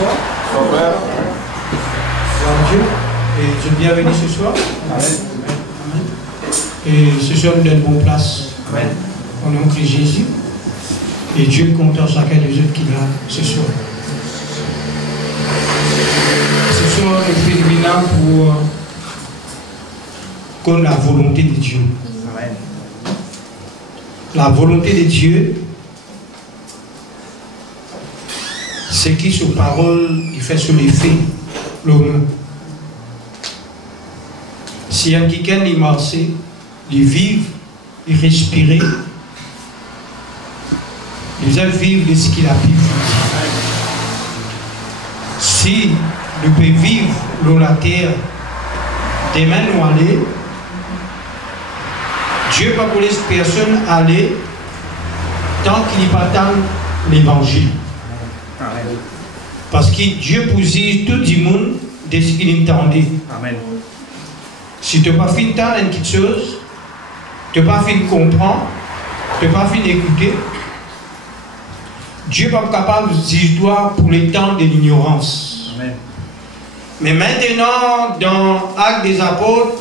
soir. Gloire à Dieu. Et je bienvenue ce soir. Amen. Et ce soir, nous donne bonne place. Amen. Au nom de Christ Jésus. Et Dieu compte en chacun des autres qui là ce soir. Ce soir, nous féminins pour connaître la volonté de Dieu. Amen. La volonté de Dieu, c'est qui sur parole, il fait sur les faits, l'homme. Si un quelqu'un il marche, il vit, il respire, il va vivre de ce qu'il a pu vivre. Si nous pouvons vivre dans la terre, demain nous aller, Dieu va pas laisser personne aller tant qu'il n'y a pas tant l'évangile. Parce que Dieu pousse tout le monde de ce qu'il entendait. Amen. Si tu n'as pas fini d'entendre quelque chose, tu n'as pas fini de comprendre, tu n'as pas fini d'écouter, Dieu n'est pas capable de dire toi pour le temps de l'ignorance. Amen. Mais maintenant, dans Actes des Apôtres,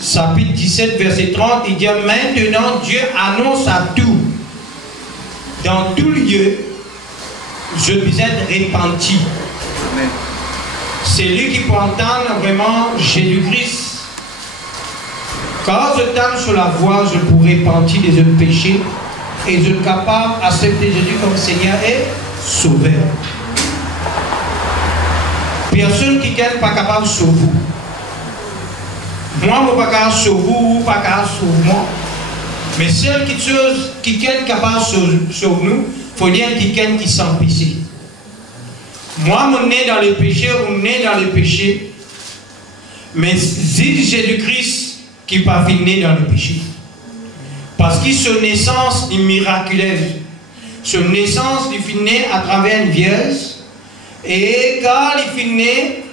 chapitre 17, verset 30, il dit maintenant Dieu annonce à tout, dans tout lieu, je vous êtes repenti. C'est lui qui peut entendre vraiment Jésus-Christ. Quand je tombe sur la voie, je pourrai repentir des autres péchés et je suis capable d'accepter Jésus comme Seigneur et Sauveur. Personne qui n'est pas capable de sauver vous. Moi, je ne suis pas capable de sauver vous, ou pas capable de sauver moi. Mais seul qui est capable de sauver nous, il faut dire quelqu'un qui s'en péché. Moi, je suis né dans le péché, on est né dans le péché. Mais c'est Jésus-Christ qui n'est pas né dans le péché. Parce que son naissance est miraculeuse. Son naissance est née à travers une vierge. Et quand il est né,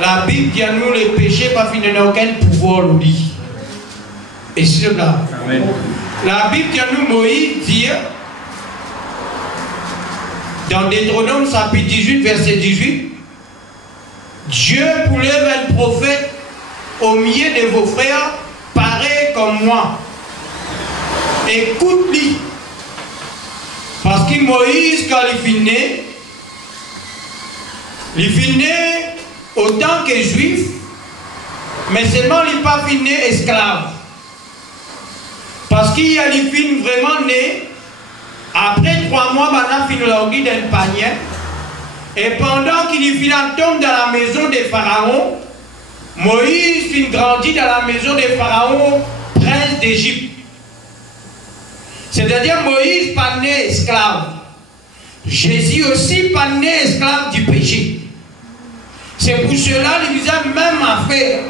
la Bible dit à nous le péché pas fini n'a aucun pouvoir au lit. Et c'est cela. La Bible dit à nous, Moïse dit, dans Deutéronome chapitre 18, verset 18, Dieu pour lever un prophète au milieu de vos frères, pareil comme moi. Écoute-lui. Parce que Moïse, quand il est né, autant que juif, mais seulement il n'est pas né esclave. Parce qu'il y a les filles vraiment nés, après 3 mois, maintenant, il leur dit d'un panier. Et pendant qu'il est tombe dans la maison de Pharaon, Moïse il grandit dans la maison de Pharaon, prince d'Égypte. C'est-à-dire Moïse pas né esclave. Jésus aussi pas né esclave du péché. C'est pour cela qu'il a même affaire.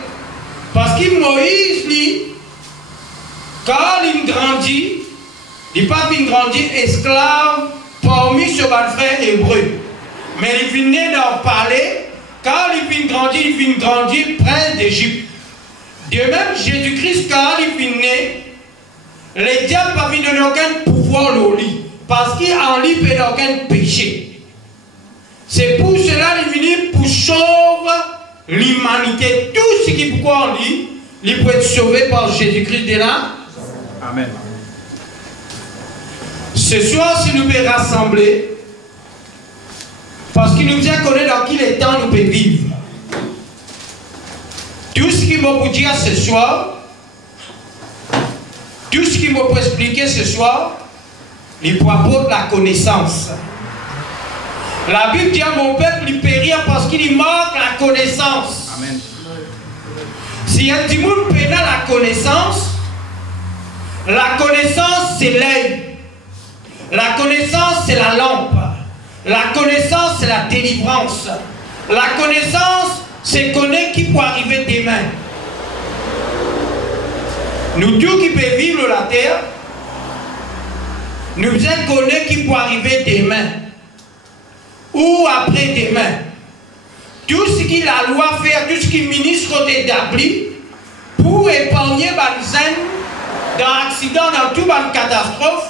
Parce que Moïse, lui, quand il grandit, il n'est pas grandi esclave parmi ses frères hébreux. Mais il finit d'en parler. Quand il finit grandir prince d'Égypte. De même, Jésus-Christ, quand il finit, le diable n'a pas donné aucun pouvoir au lit. Parce qu'en lui, il n'y a aucun péché. C'est pour cela qu'il finit pour sauver l'humanité. Tout ce qui pourquoi en lui, il peut être sauvé par Jésus-Christ de là. Amen. Ce soir, si nous pouvons rassembler, parce qu'il nous a connu dans quel temps nous pouvons vivre. Tout ce qu'il m'a pour dire ce soir, tout ce qu'il m'a pour expliquer ce soir, il peut apporter la connaissance. La Bible dit à mon peuple, il périr parce qu'il manque la connaissance. Amen. Si un petit monde perd la connaissance c'est l'œil. La connaissance c'est la lampe. La connaissance c'est la délivrance. La connaissance c'est connaître qui peut arriver demain. Nous tous qui pouvons vivre la terre, nous devons connaître qui peut arriver demain. Ou après-demain. Tout ce que la loi fait, tout ce qui ministre d'établi pour épargner les scènes dans l'accident, dans toute une catastrophe,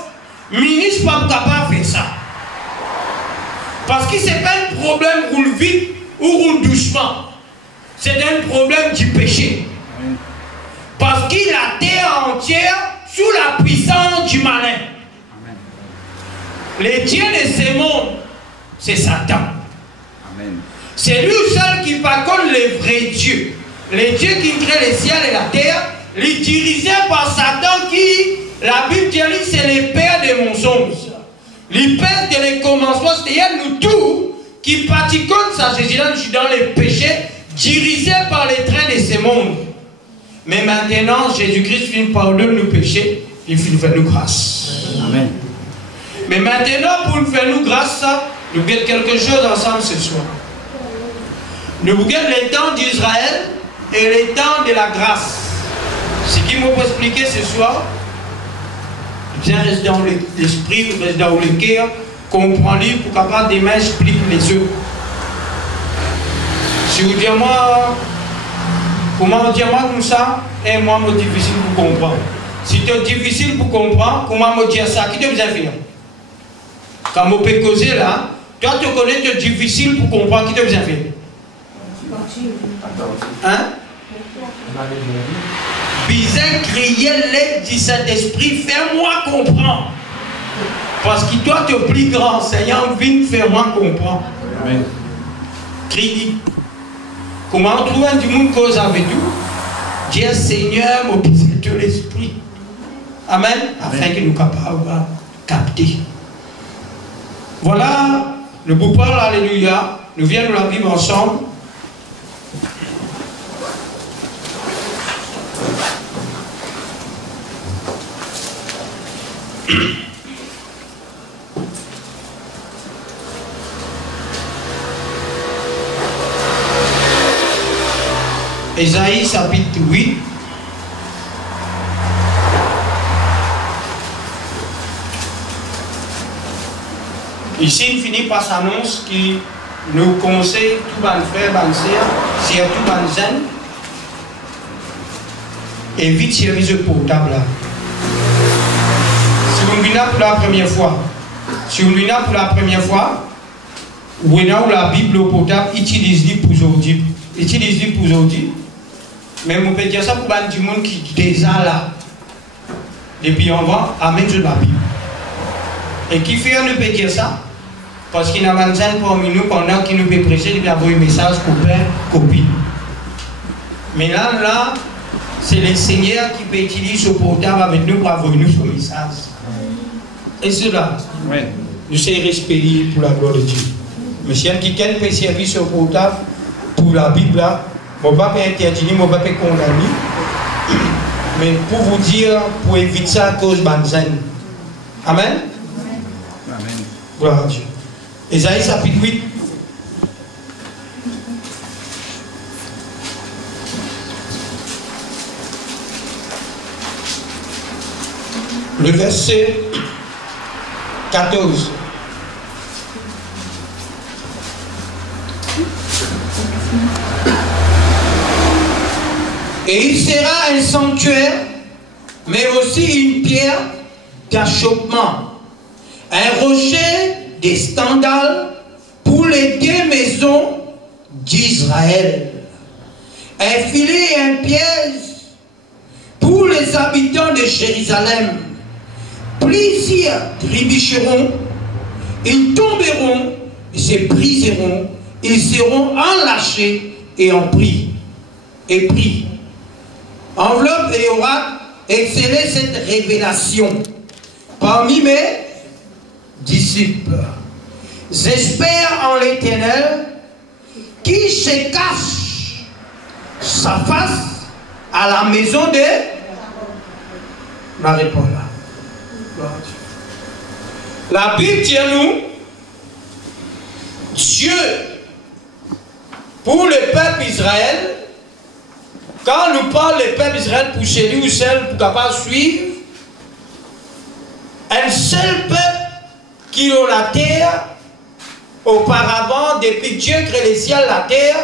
le ministre n'est pas capable de faire ça. Parce que ce n'est pas un problème roule vite ou roule doucement. C'est un problème du péché. Parce que la terre entière sous la puissance du malin. Le Dieu de ce monde, c'est Satan. C'est lui seul qui faconne les vrais dieux. Les dieux qui créent les ciels et la terre, les dirigés par Satan qui, la Bible dit, c'est le père des mensonges. Le père de les commencements, c'est-à-dire nous tous qui pratiquons sa Jésus dans les péchés, dirigés par les trains de ce monde. Mais maintenant, Jésus-Christ finit par nos péchés, il finit faire nous grâce. Amen. Mais maintenant, pour nous faire nous grâce, nous regardons quelque chose ensemble ce soir. Nous regardons les temps d'Israël et les temps de la grâce. Ce qui m'a expliqué ce soir, bien rester dans l'esprit, rester dans le cœur, comprendre pour capable demain expliquer les autres. Si vous dites moi, comment dire moi comme ça, et moi c'est difficile pour comprendre. Si c'est difficile pour comprendre, comment me dire ça, qui te vous faire? Quand on peut causer là, toi tu connais c'est difficile pour comprendre, qui te vous faire? Hein? Bizarre crier l'aide du Saint-Esprit, fais-moi comprendre. Parce que toi tu es plus grand, Seigneur, viens faire-moi comprendre. Amen. Crie. Comment on trouve un du monde cause avec nous? Dieu Seigneur, mobilise tout l'esprit. Amen. Afin que nous capables de capter. Voilà, le beau Paul, alléluia. Nous venons la vivre ensemble. Ésaïe chapitre 8. Ici, il finit par s'annonce qui nous conseille tout ban frère, ban sœur, surtout ban jeunes, évite service portable. Si vous venez pour la première fois, ou la Bible portable, utilisez-le pour aujourd'hui. Utilisez-le pour aujourd'hui. Mais on peut dire ça pour du monde qui est déjà là. Depuis on va amener la Bible. Et qui fait on peut dire ça? Parce qu'il y a un jeune parmi nous pendant qu'il nous peut prêcher, il peut avoir un message copain, copie. Mais là, c'est le Seigneur qui peut utiliser ce portable avec nous pour avoir nous ce message. Et cela, nous sommes respectés pour la gloire de Dieu. Mais si quelqu'un peut servir ce portable pour la Bible, là, je ne vais pas interdire, je ne vais pas condamner. Mais pour vous dire, pour éviter ça à cause de Banzen. Amen. Amen. Gloire à Dieu. Ésaïe chapitre 8. Le verset 14. Et il sera un sanctuaire, mais aussi une pierre d'achoppement, un rocher des scandales pour les deux maisons d'Israël, un filet et un piège pour les habitants de Jérusalem. Plusieurs trébucheront, ils tomberont, ils se briseront, ils seront enlâchés et en pris. Et pris. Enveloppe et oracle, excellez cette révélation parmi mes disciples. J'espère en l'Éternel qui se cache sa face à la maison de la réponse là. La Bible dit à nous, Dieu, pour le peuple Israël, quand nous parlons du peuple Israël pour celui ou celle pour capable suivre, un seul peuple qui a la terre, auparavant, depuis Dieu crée les ciels, la terre,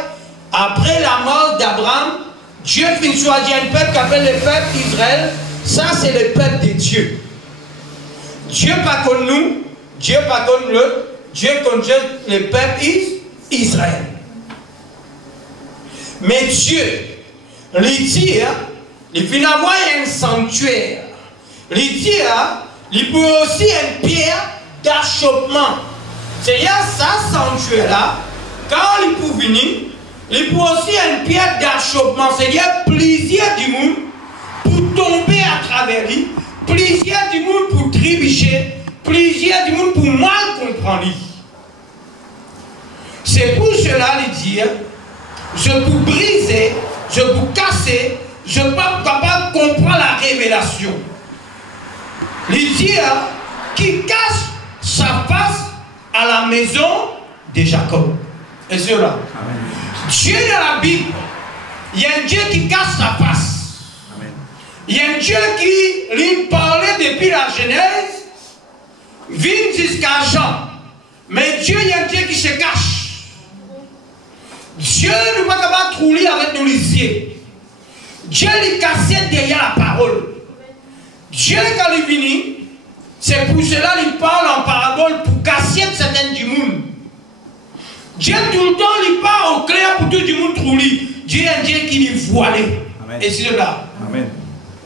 après la mort d'Abraham, Dieu finit choisir un peuple qui appelle le peuple d'Israël. Ça, c'est le peuple de Dieu. Dieu pas comme nous, Dieu pas comme le, Dieu connaît le peuple Israël. Mais Dieu, il dit, il vient avoir un sanctuaire. Il dit, il peut aussi une pierre d'achoppement. C'est-à-dire, ça sanctuaire-là, quand il peut venir, il peut aussi une pierre d'achoppement. C'est-à-dire, plaisir du monde pour tomber à travers lui, plaisir du monde pour trébucher, plaisir du monde pour mal comprendre lui. C'est pour cela, il dit, je peux briser, je peux casser, je ne suis pas capable de comprendre la révélation. Il dit qui cache sa face à la maison de Jacob. Et cela. Dieu dans la Bible, il y a un Dieu qui cache sa face. Amen. Il y a un Dieu qui lui parlait depuis la Genèse, vient jusqu'à Jean. Mais Dieu, il y a un Dieu qui se cache. Dieu n'est pas capable de trouver avec nos lycées. Dieu lui cassait derrière la parole. Dieu, quand il vient, c'est pour cela qu'il parle en parabole pour casser certaines du monde. Dieu tout le temps il parle au clair pour tout le monde trouver. Dieu est un Dieu qui est voilé. Amen. Et c'est cela. Amen.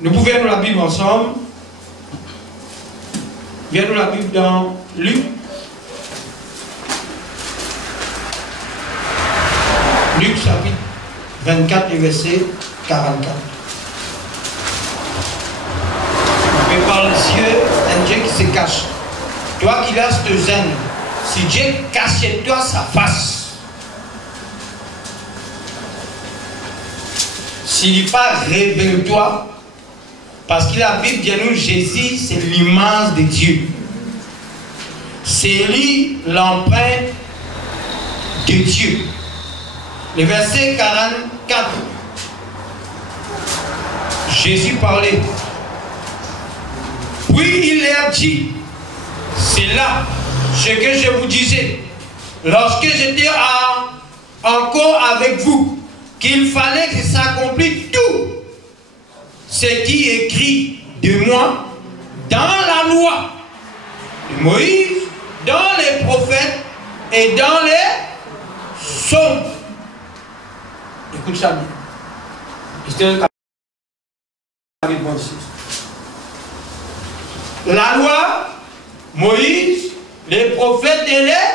Nous pouvons lire la Bible ensemble. Viens nous la Bible dans Luc. Luc chapitre 24 verset 44. Mais par les yeux, un Dieu qui se cache. Toi qui laisses te zen, si Dieu cache toi sa face, s'il n'est pas révèle-toi, parce que la Bible dit nous, Jésus, c'est l'image de Dieu. C'est lui l'empreinte de Dieu. Le verset 44. Jésus parlait. Puis il leur dit, c'est là ce que je vous disais, lorsque j'étais encore avec vous, qu'il fallait que s'accomplisse tout ce qui est écrit de moi dans la loi de Moïse, dans les prophètes et dans les psaumes. Écoute ça bien. La loi, Moïse, les prophètes et les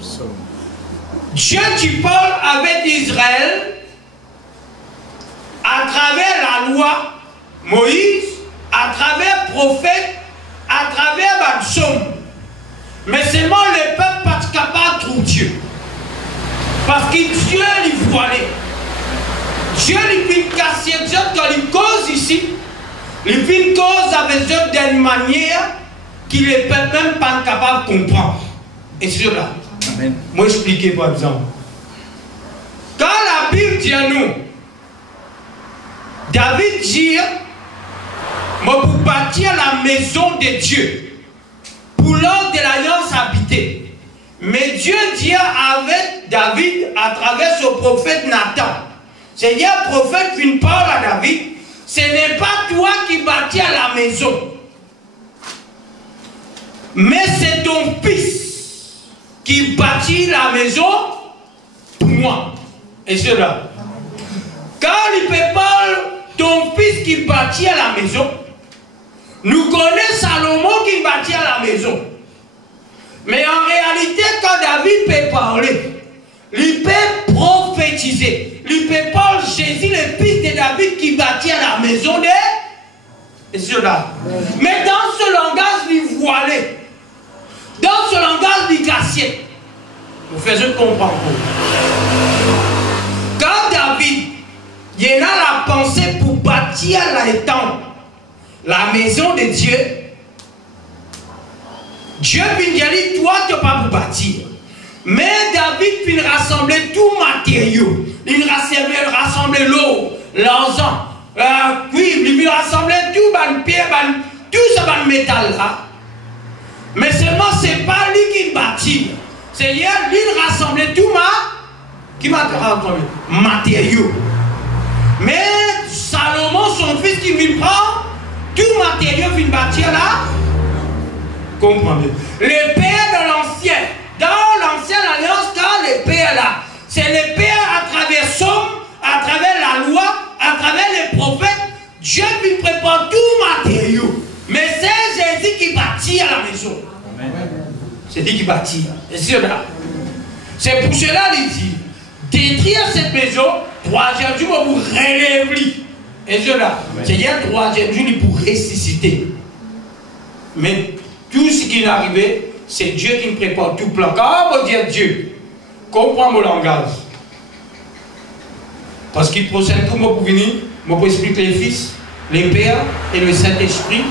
psaumes. Dieu qui parle avec Israël à travers la loi, Moïse, à travers les prophètes, à travers les psaumes. Mais seulement le peuple pas capable de trouver Dieu. Parce que Dieu lui voilé. Dieu lui fait casser, Dieu quand il cause ici, il fait une cause avec Dieu d'une manière qu'il ne peut même pas capable de comprendre. Et c'est cela. Amen. Moi expliquer par exemple. Quand la Bible dit à nous, David dit, moi pour bâtir la maison de Dieu, pour l'ordre de l'alliance habitée. Mais Dieu dit avec David à travers son prophète Nathan. C'est-à-dire le prophète fait une parole à David, ce n'est pas toi qui bâtis à la maison, mais c'est ton fils qui bâtit la maison pour moi. Et cela. Quand il peut parler ton fils qui bâtit à la maison, nous connaissons Salomon qui bâtit à la maison. Mais en réalité, quand David peut parler, il peut prophétiser. Il peut parler Jésus, le fils de David qui bâtit à la maison de... Et cela. Mais dans ce langage, il voilé. Dans ce langage, il cassé. Nous faisons comprendre. Quand David, il a la pensée pour bâtir la maison de Dieu, Dieu vient dire, toi, tu n'as pas pour bâtir. Mais David vient rassembler tout matériau. Il rassemble l'eau, l'argent, cuivre, il vient rassembler tout, pierre, tout ce métal là. Mais seulement, ce n'est pas lui qui bâtit. C'est lui qui rassemble tout matériau. Mais Salomon, son fils, qui vient prendre tout matériau, vient bâtir là. Comprends bien. L'épée de l'ancien. Dans l'ancienne alliance, quand l'épée est là, c'est l'épée à travers Somme, à travers la loi, à travers les prophètes. Dieu lui prépare tout matériau. Mais c'est Jésus qui bâtit à la maison. C'est lui qui bâtit. C'est cela. C'est pour cela qu'il dit, détruire cette maison, troisième jour pour relever. Et cela. C'est-à-dire troisième jour pour ressusciter. Mais tout ce qui est arrivé, c'est Dieu qui me prépare tout plan. Quand on dit Dieu, comprends mon langage. Parce qu'il procède tout pour venir, je peux expliquer les fils, les pères et le Saint-Esprit.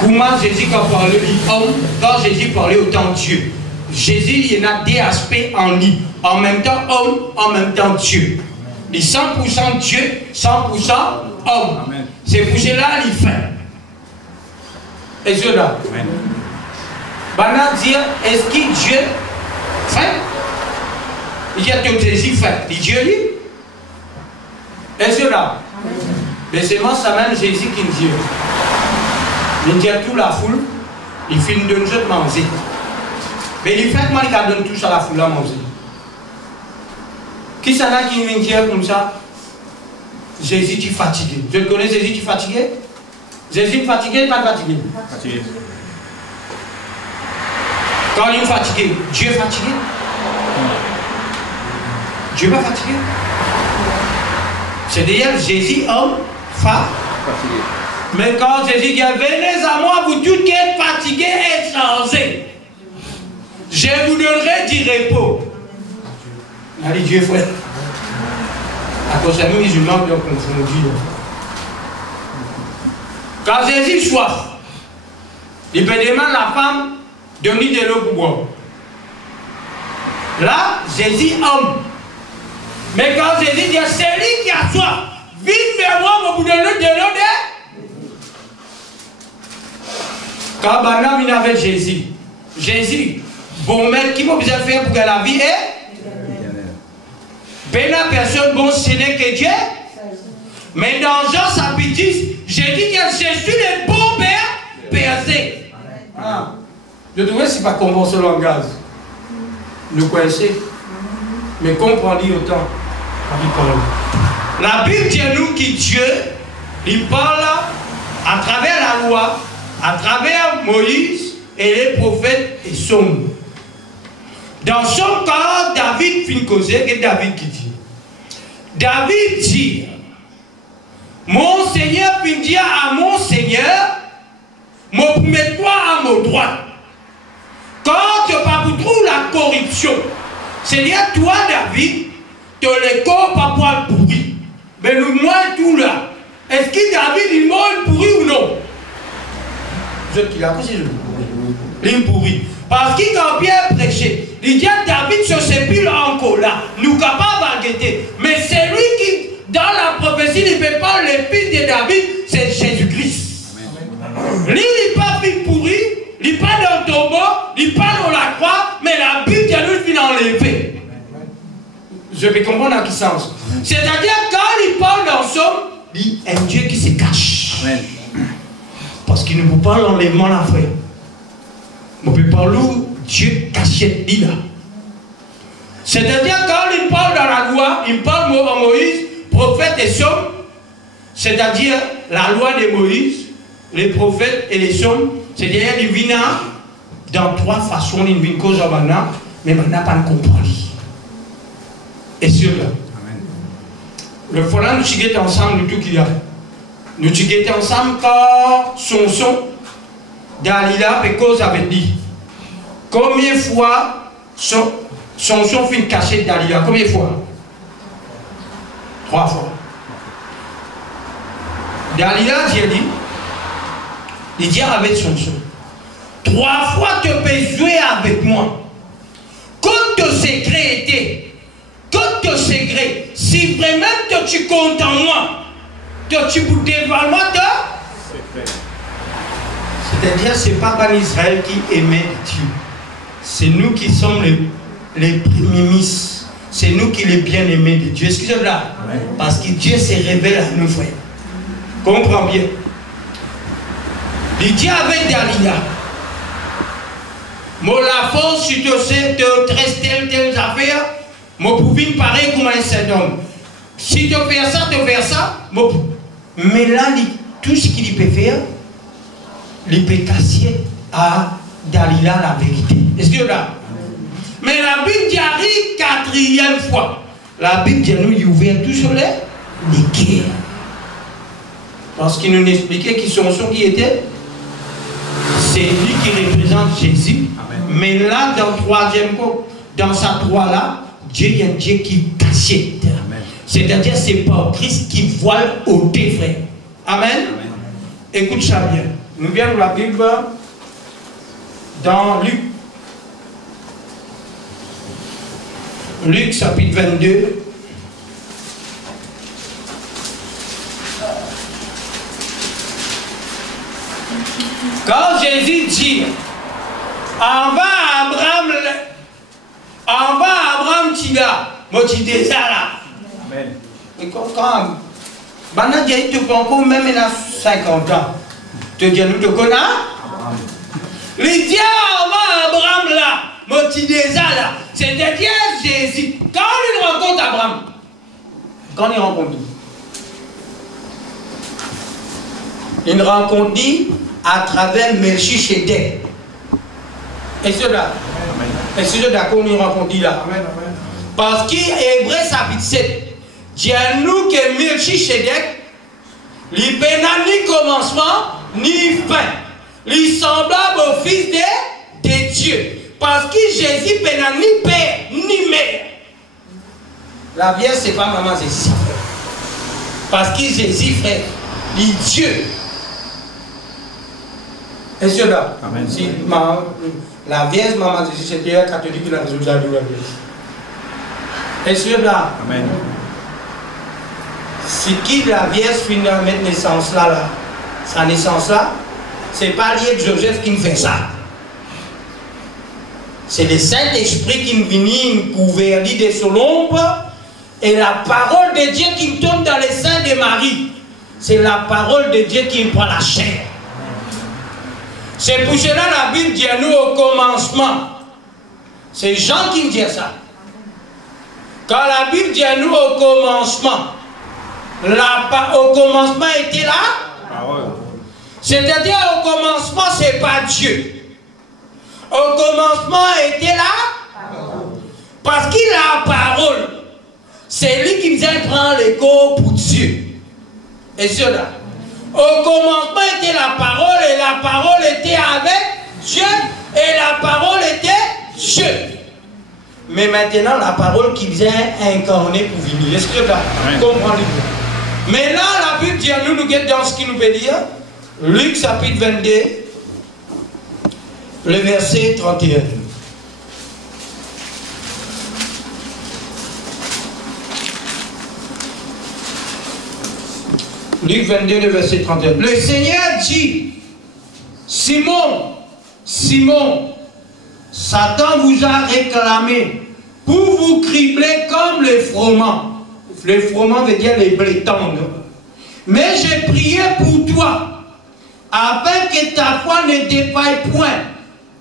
Comment Jésus a parlé homme, quand Jésus parlait autant Dieu. Jésus, il y en a deux aspects en lui. En même temps homme, en même temps Dieu. Il est 100% Dieu, 100% homme. C'est pour cela qu'il fait. Et cela. Maintenant, dire, est-ce que Dieu fait? Il y a tout Jésus fait. Il Dieu dit. Et cela. Mais c'est moi, ça même Jésus qui dit. Il dit à toute la foule, il fait une donne de manger. Mais il fait moi, il donne tout ça à la foule à manger. Qui s'en a qui vient dire comme ça? Jésus, tu es fatigué. Je connais Jésus, tu es fatigué? Jésus est fatigué, pas fatigué? Fatigué. Quand il est fatigué, Dieu est fatigué? Dieu n'est pas fatigué? C'est-à-dire Jésus, homme, fatigué. Mais quand Jésus dit, venez à moi, vous tous qui êtes fatigués et chargés, je vous donnerai du repos. Il a dit Dieu, frère. À cause de nous, musulmans, qui ont confondu. Quand Jésus soif, il peut demander à la femme de donner de l'eau pour boire. Là, Jésus homme. Mais quand Jésus dit, c'est lui qui a soif, vite vers moi, vous donner de l'eau de. Quand Banam il avait Jésus, Jésus, bon maître, qui m'a besoin de faire pour que la vie est? Ben la personne, bon, ce n'est que Dieu. Mais dans Jean chapitre 10, j'ai dit que Jésus est bon père, percé. Ah. Je trouvais que ce n'est pas comprendre ce langage. Nous connaissons. Mais comprenez autant. La Bible dit nous que Dieu, il parle à travers la loi, à travers Moïse et les prophètes et Somme. Dans son cas, David fin causer, et David qui dit. David dit, mon Seigneur fin dire à mon Seigneur, mets-toi à mon droite. Quand tu pas pour trouver la corruption, c'est-à-dire toi David, tu les corps pas poil pourri. Mais le moins tout là, est-ce que David il mange pourri ou non? Je dis là, qu'est-ce que je dis? Pourri. Parce que quand Pierre prêchait, il dit à David se sépule encore là, nous capables de guetter. Mais c'est lui qui, dans la prophétie, il ne fait pas le fils de David, c'est Jésus-Christ. Lui, il n'est pas fils pourri, il n'est pas dans le tombeau, il n'est pas dans la croix, mais la Bible dit à lui qu'il a enlevé. Je vais comprendre dans quel sens. C'est-à-dire, quand il parle dans Somme, il y a un Dieu qui se cache. Amen. Parce qu'il ne peut pas l'enlèvement la frère. On peut parler Dieu cachette dit là. C'est-à-dire quand il parle dans la loi, il parle à Moïse, prophète et Somme, c'est-à-dire la loi de Moïse, les prophètes et les sommes, c'est-à-dire il vient dans trois façons, il vient cause à maintenant, mais maintenant pas de comprendre. Et sur là. Le voilà nous chiguer ensemble tout qu'il y a. Nous chiguer ensemble quand son Dalila et cause avait dit. Combien de fois son fin caché Dalila? Combien de fois? 3 fois. Dalila, j'ai dit, il dit avec son 3 fois tu peux jouer avec moi. Quand ton secret était, quand ton secret, si vraiment tu comptes en moi, tu peux dévoiler moi, c'est-à-dire, ce n'est pas Israël qui aimait Dieu. C'est nous qui sommes les prémices. C'est nous qui les bien-aimés de Dieu. Excusez-moi. Parce que Dieu se révèle à nous, frères. Comprends bien. Il dit avec Dalila, Moi, la force, si tu sais, te reste telle affaire, moi, pour vivre pareil comme un saint homme. Si tu fais ça, mais là, tout ce qu'il peut faire, il peut casser à Dalila la vérité. Est-ce que là? Mais la Bible dit arrive 4e fois. La Bible dit nous, il ouvert tout sur les cœurs. Parce qu'il nous expliquait qui sont ceux qui étaient. C'est lui qui représente Jésus. Amen. Mais là, dans le 3e coup, dans sa 3 là, Dieu est un Dieu qui cachette. C'est-à-dire c'est pas Christ qui voile au tes frères. Amen. Amen. Écoute ça bien. Nous venons de la Bible dans Luc. Luc chapitre 22. Quand Jésus dit envoie Abraham Tila, moi tu déjà là. Amen. Et quand maintenant tu peux encore même à 50 ans. Tu dis nous te connais? Les dieux envoie Abraham là, moi tu déjà là. C'est-à-dire Jésus. Quand il rencontre Abraham, quand il rencontre il rencontre à travers Melchisedec. Et cela, d'accord, on rencontre là. Parce qu'Hébreu chapitre 7, dit à nous que Melchisedec, il n'a ni commencement, ni fin. Il semblable au fils de Dieu. Parce que Jésus n'a ni père, ni mère. La Vierge, ce n'est pas maman Jésus. Parce que Jésus, frère, il est Dieu. Et cela, si la Vierge, maman Jésus, c'était un catholique qui a résolu la Vierge. Et cela, si qui la Vierge finit à mettre naissance là, sa naissance là, c'est pas lié de Joseph qui me fait ça. C'est le Saint-Esprit qui me vient, me couvert de son ombre, et la parole de Dieu qui me tombe dans les seins de Marie. C'est la parole de Dieu qui me prend la chair. C'est pour cela la Bible dit à nous au commencement. C'est Jean qui me dit ça. Quand la Bible dit à nous au commencement, au commencement était là. C'est-à-dire au commencement, c'est pas Dieu. Au commencement était là. Parce qu'il a la parole. C'est lui qui vient prendre les corps pour Dieu. Et cela. Au commencement était la parole et la parole était avec Dieu et la parole était Dieu. Mais maintenant la parole qui vient incarner pour venir. Est-ce que là, comprenez-vous? Mais là la Bible dit à nous, nous dans ce qu'il nous veut dire. Luc chapitre 22, le verset 31. Luc 22, le verset 31. Le Seigneur dit, Simon, Simon, Satan vous a réclamé pour vous cribler comme les froment. Les froment veut dire les blés tendres. Mais j'ai prié pour toi, afin que ta foi ne défaille point.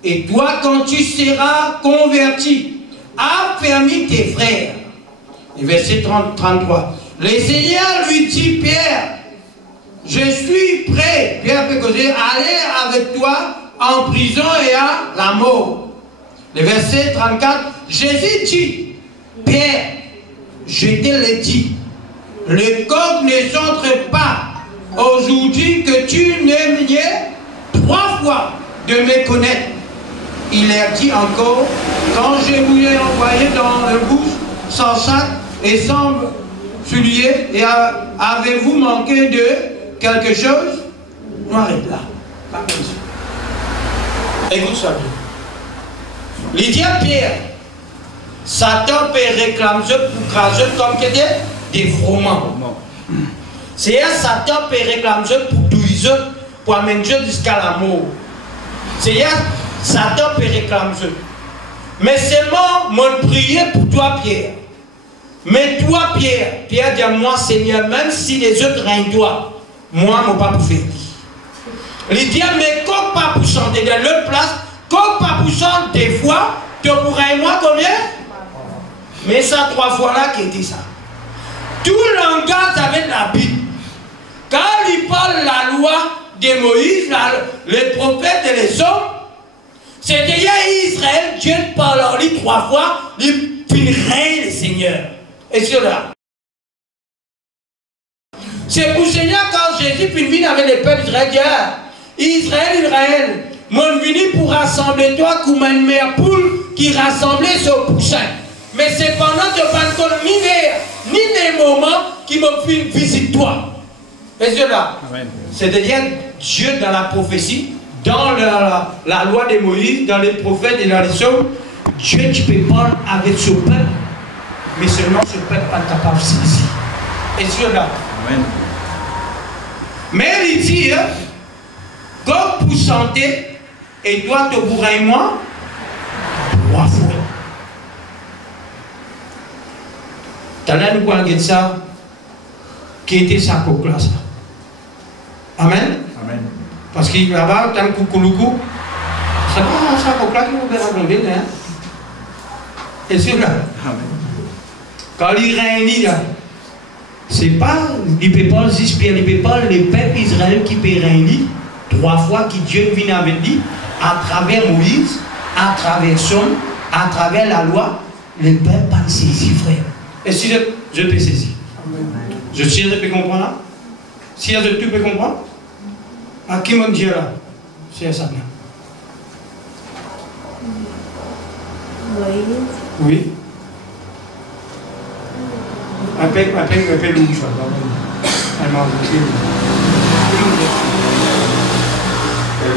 Et toi, quand tu seras converti, affermis tes frères. Et verset 33. Le Seigneur lui dit, Pierre, je suis prêt, Pierre peut causer, à aller avec toi en prison et à la mort. Le verset 34, Jésus dit, Pierre, je te le dis, le coq ne s'entre pas aujourd'hui que tu n'aies nié 3 fois de me connaître. Il a dit encore, quand je vous ai envoyé dans le bouche sans sac et sans soulier, et avez-vous manqué de quelque chose? On arrête là. Écoute ça bien. Il dit à Pierre, Satan peut réclamer pour craser comme des froment. C'est à Satan peut réclamer pour douiller, pour amener jusqu'à la mort. C'est à Satan peut réclamer. Mais seulement, mon prier pour toi, Pierre. Mais toi, Pierre, Pierre dit à moi, Seigneur, même si les autres règnent toi, moi, je ne peux pas pour faire. Il dit, mais comme pas pour chanter dans leur place, qu'on Quand pas poussant des fois, tu pourrais et moi combien? Mais ça 3 fois là qui était ça. Tout le langage avec la Bible. Quand il parle la loi de Moïse, les prophètes et les hommes, c'est déjà Israël, Dieu parle en lui 3 fois, il finirait le Seigneur. Et cela. C'est pour le Seigneur quand Jésus finit avec les peuples israéliens. Israël, Israël, mon venu pour rassembler toi comme une mère poule qui rassemblait son poussin. Mais cependant, tu ne pas ni des moments qui m'ont fait une visite toi. Et cela. C'est-à-dire Dieu dans la prophétie, dans la loi de Moïse, dans les prophètes et dans les hommes, Dieu tu peux parler avec ce peuple, mais seulement ce peuple n'est pas capable de saisir. Et cela. Amen. Mais il dit, comme pour santé, et toi, te bourrer moi, 3 fois. T'as l'air de quoi de ça, qui était sa classe. Amen. Amen. Parce qu'il là-bas, tant que coucouloukou, c'est pas ça qu'on claque, on verra combien, hein. Et c'est là. Amen. Quand il réunit là, c'est pas, il ne peut pas juste Pierre, il ne peut pas le peuple Israël qui peut réunir 3 fois que Dieu vient avec lui, à travers Moïse, à travers son, à travers la loi, le peuple pas saisi, frère. Et si je peux saisir, si je peux comprendre là, si tu peux comprendre, à qui mon Dieu là, c'est ça bien. Oui. Appelle où ça? Elle m'a dit.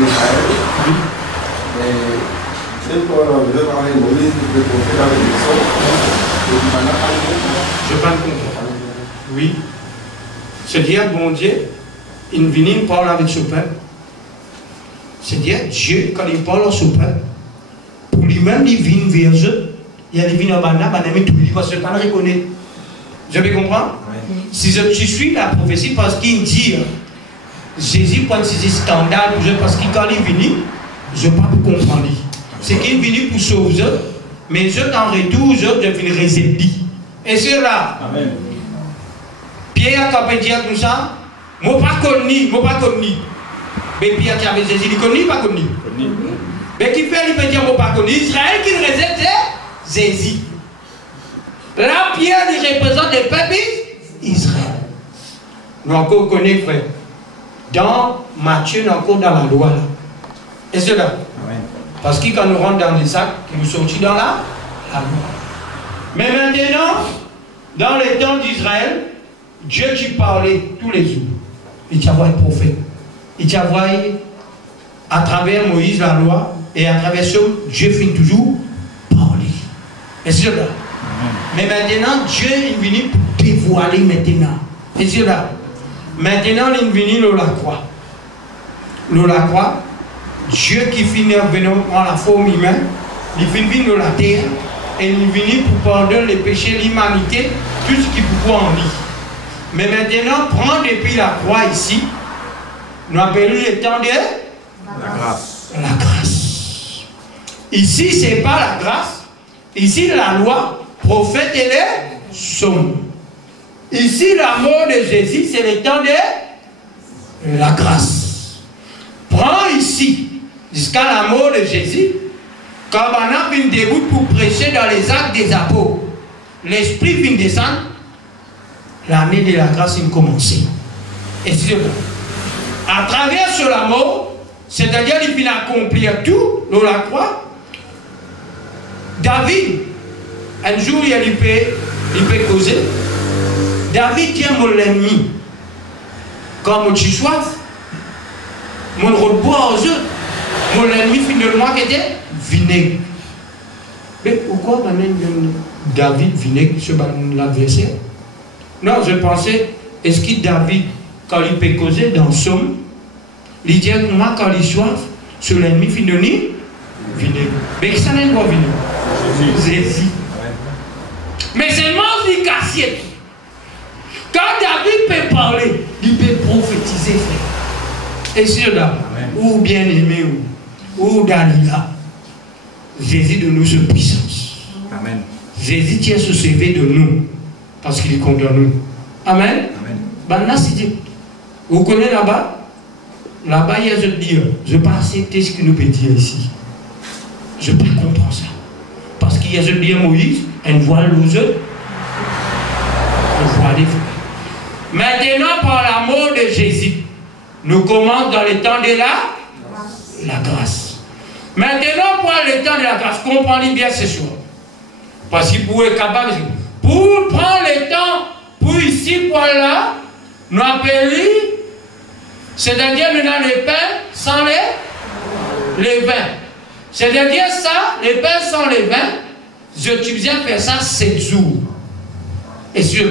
Oui. C'est pour vous parler de Moïse, de prophète avec les hommes. Je parle contre. Oui. C'est-à-dire, bon Dieu, il vient parler avec ce peuple. C'est-à-dire, Dieu, quand il parle à ce peuple, pour lui-même, il vient vers eux. Il vient en bas, parce que je ne le reconnaît. Je peux comprendre? Oui. Si je suis la prophétie, parce qu'il dit, Jésus prend ces scandales, parce que quand il vient, je ne peux pas comprendre. C'est qu'il vient pour sauver eux, mais je en retour, je viens réserver. Et c'est là. Amen. Pierre, quand il dit tout ça, je ne pas connu. Mais Pierre qui avait Jésus, il connaît pas connu. Mais qui fait, il peut dire, je ne pas connu. Israël qui réserve, c'est Jésus. Là, Pierre, il représente le peuple Israël. Nous encore connaissons, frère. Dans Matthieu, nous encore dans la loi. Là. Et c'est là. Parce que quand nous rentrons dans les sacs, nous sortons dans la loi. Mais maintenant, dans les temps d'Israël, Dieu qui parlait tous les jours. Il t'envoie un prophète. Il t'envoie à travers Moïse la loi et à travers ça, Dieu finit toujours parler. Et c'est là. Mais maintenant, Dieu est venu pour dévoiler maintenant. Et c'est là. Maintenant, il est venu dans la croix. Dans la croix, Dieu qui finit venir en la forme humaine, il finit dans la terre et il est venu pour pardonner les péchés de l'humanité, tout ce qui pouvait en lui. Mais maintenant, prendre depuis la croix ici, nous appelons le temps de la grâce. La grâce. Ici, ce n'est pas la grâce. Ici, la loi, prophète et les sommes. Ici, la mort de Jésus, c'est le temps de la grâce. Prends ici, jusqu'à la mort de Jésus, quand on a une début pour prêcher dans les actes des apôtres, l'esprit vient descendre, l'année de la grâce vient commencer. Et c'est à travers sur la mort, c'est-à-dire qu'il vient accomplir tout dans la croix. David, un jour il peut causer. David tient mon ennemi. Quand tu soif, mon rebois aux œufs, mon ennemi finalement qui était vinaigre. Mais pourquoi David vinaigre sur l'adversaire? Non, je pensais, est-ce que David, quand il peut causer dans Somme, il dit que moi, quand il soif, sur l'ennemi finalement, vinaigre. Mais ça n'est pas vinaigre. Jésus. Mais c'est mort du cassier. Quand David peut parler, il peut prophétiser, frère. Et c'est là, ou bien-aimé, ou Dalila, Jésus donne-nous cette puissance. Amen. Jésus tient ce CV de nous parce qu'il compte en nous. Amen. Amen. Vous connaissez là-bas? Là-bas, il y a ce dire. Je ne peux pas accepter ce qu'il nous peut dire ici. Je ne peux pas comprendre ça. Parce qu'il y a ce dire Moïse, une voile aux autres. Une voile des frères. Maintenant, par l'amour de Jésus, nous commençons dans le temps de la grâce. Maintenant, pour le temps de la grâce, comprenez bien ce soir. Parce qu'il pouvait être capable, pour prendre le temps, pour ici, pour là, nous appelons, c'est-à-dire nous avons les pains sans les vins. C'est-à-dire ça, les pains sans les vins, je viens faire ça 7 jours. Et sur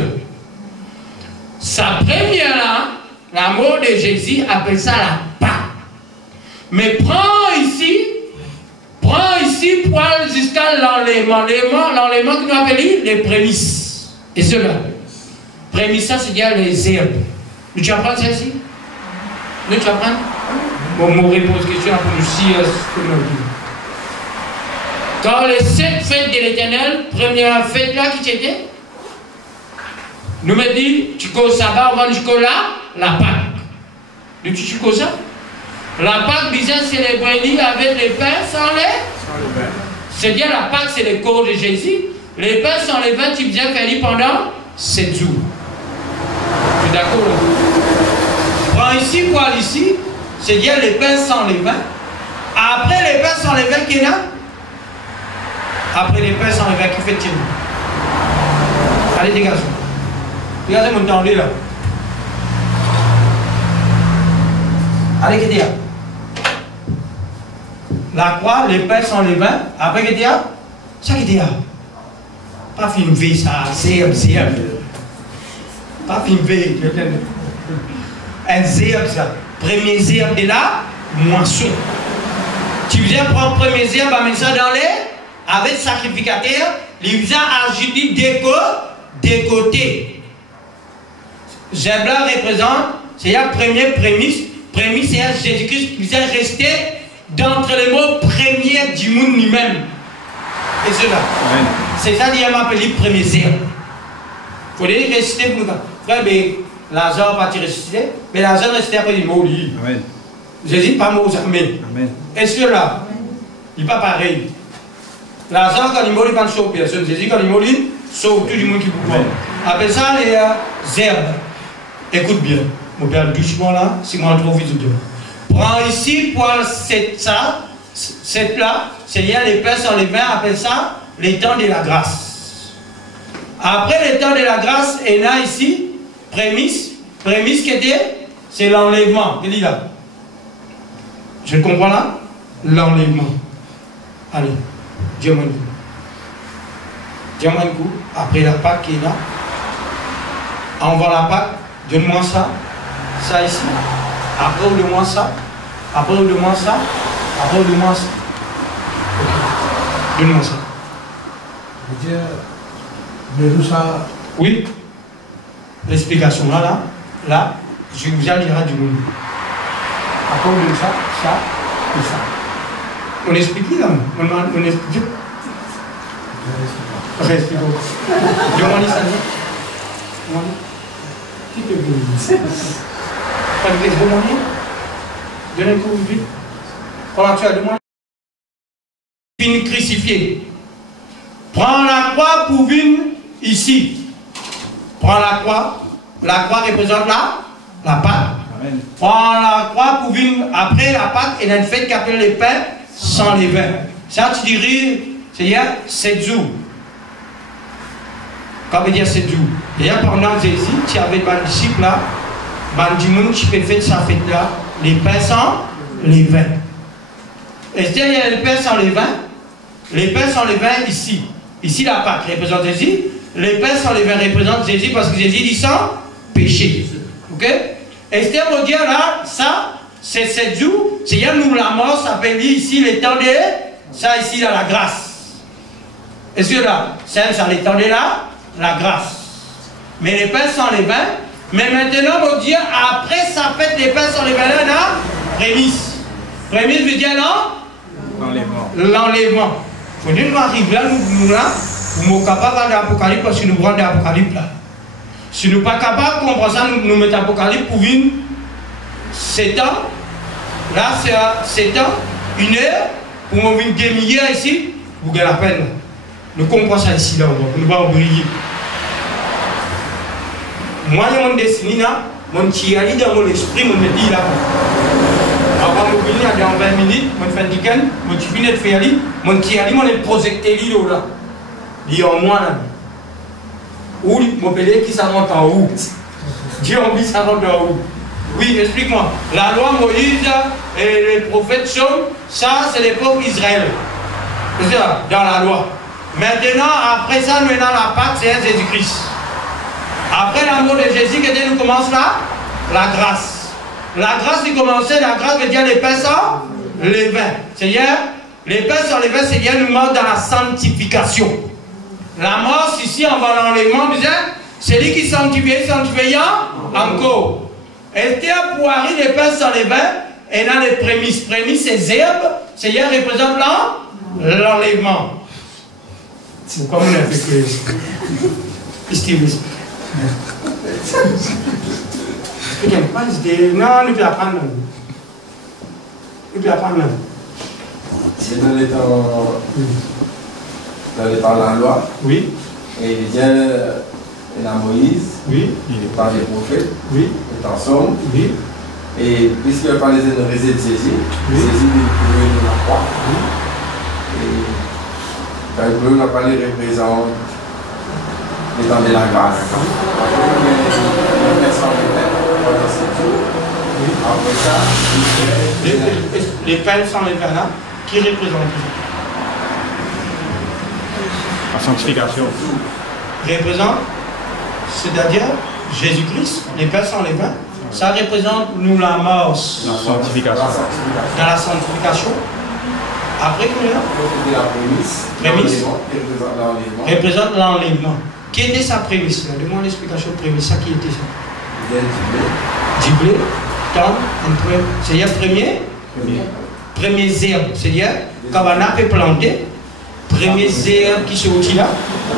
sa première là, l'amour de Jésus appelle ça la Pâque. Mais prends ici pour jusqu'à l'enlèvement. L'enlèvement que nous appelons les prémices. Et cela. Prémices, ça c'est-à-dire les herbes. Tu apprends ça ici? Tu apprends? Bon, mon réponse question pour nous si quand les 7 fêtes de l'Éternel, première fête là qui t'était, nous me dit, tu causes ça va avant jusqu'au là, la Pâque. Tu causes ça? La Pâque disait célébrer avec les pains sans les vins. C'est-à-dire la Pâque, c'est le corps de Jésus. Les pains sans les vins, tu viens faire pendant 7 jours. Tu es d'accord? Prends ici, quoi ici, c'est-à-dire les pains sans les vins. Après les pains sans les vins, qui est là? Après les pains sans les vins, qui fait-il? Allez, dégagez. Regardez mon temps, là. Allez, qu'est-ce qu'il y a? La croix, les pains sans les vins. Après, qu'est-ce qu'il y a? Ça, qu'est-ce qu'il y a? Pas filmer ça, c'est pas filmer. Un zéb, ça. Premier zéb de la moisson. Tu viens prendre premier zéb, amène ça dans les, avec sacrificateur, il vient ajouter des côtés. Zéb là représente, c'est la première prémisse. Prémisse, c'est Jésus-Christ qui vient rester d'entre les mots premiers du monde lui-même. Et cela. C'est ça qu'il m'a appelé premier zéb. Il faut dire réciter pour nous. Frère, Lazare pas ressuscité, mais Lazare restait après les mots. Jésus pas mort. Amen. Est-ce que là, il n'est pas pareil? Lazare, quand il mort, il ne sauve personne. Jésus, quand il mort, il sauve tout le monde qui peut. Après ça, les herbes. Écoute bien, mon père, doucement là, si moi je trouve vite. Prends ici pour cette là, c'est-à-dire les pains sans les vins, appelle ça les temps de la grâce. Après les temps de la grâce, et là ici, prémisse qui était, c'est l'enlèvement. Il dit là. Je comprends là? L'enlèvement. Allez, dis-moi un coup. Dis-moi un coup. Après la Pâque qui est là, envoie la Pâque, donne-moi ça, ça ici. Après, on demande ça. Après, on demande ça. Après, on demande ça. Okay. Donne-moi ça. Je veux dire, ça. Oui. L'explication là, je vous en dirai du monde. Après, on donne ça, ça et ça. On explique là, on explique. Explique. Demande ça. Qui te veut? Pas de demander. Donne un coup vite. Comment tu as demandé? Vine crucifié. Prends la croix pour venir ici. Prends la croix. La croix représente la Pâque. Prends la croix pour venir après la Pâque. Il y a une fête qui appelle les pains sans les vins. Ça, tu dirais, c'est-à-dire 7 jours. Quand veut dire 7 jours? D'ailleurs, pendant Jésus, tu avais des disciples là. Bandimoun, tu peux faire sa fête là, les pains sans les vins. Et c'est-à-dire, il y a les pains sans les vins. Les pains sans les vins ici. Ici, la Pâque représente Jésus. Les pains sans les vins représentent Jésus parce que Jésus dit sans péché. Ok? Et c'est-à-dire, on dit là, ça, c'est 7 jours. C'est-à-dire, nous, la mort s'appelle ici les temps de. Ça, ici, là, la grâce. Est-ce que là, ça, les temps de la grâce. Mais les pains sans les vins. Mais maintenant, mon Dieu, après ça fait les pains sur les valeurs là, prémisse. Prémisse veut dire non? L'enlèvement. Il faut dire que nous arrivons là, nous là, nous sommes capables d'Apocalypse parce que nous prenons l'Apocalypse là. Si nous ne sommes pas capables de comprendre ça, nous mettons l'Apocalypse pour une 7 ans. Là, c'est 7 ans, 1 heure, pour nous une demi-heure ici, vous gagnez la peine. Nous comprenons ça ici là, nous allons briller. Moi, mon destin là, mon tirali dans mon esprit, mon dit là. Avant de venir dans 20 minutes, mon fin de week-end, mon finis de faire li, mon tirali, mon est projecté là. Il y a en moi là. Où mon pélé qui ça rentre en haut. Dieu envie ça rentre en haut. Oui, explique-moi. La loi Moïse et les prophètes sont, ça c'est l'époque Israël. C'est ça, dans la loi. Maintenant, après ça, nous avons la Pâque, c'est Jésus-Christ. Après l'amour de Jésus, nous commence là, la grâce. La grâce, il commençait, la grâce veut dire les pains sans les vins. C'est-à-dire, les pains sans les vins, c'est-à-dire nous manque dans la sanctification. La mort, ici, en va l'enlèvement, c'est lui qui sanctifie encore. Esther pour arriver les pains sans les vins, elle a les prémices. Prémices, c'est herbes, c'est-à-dire représente l'enlèvement. C'est comme on a fait que. Non, nous pouvons apprendre. Nous pouvons apprendre. C'est dans les temps de la loi. Oui. Et il y a Moïse. Oui. Par les prophètes. Oui. Et en somme. Oui. Et puisqu'il a parlé de Jésus, Jésus est venu de la croix. Et quand il a parlé représente les temps de la grâce. Après ça, les pains sans les vins là, qui représentent la sanctification. Représente, c'est-à-dire Jésus-Christ, les pains sans les vins, ça représente nous la mort. La sanctification. Dans la sanctification. Après, la prémisse représente l'enlèvement. Qui était sa prémisse? Donne-moi l'explication de prémisse. Ça qui était ça? Du blé, temps, c'est-à-dire premier herbe. C'est-à-dire, quand on a fait planter, premier herbe qui se retire là,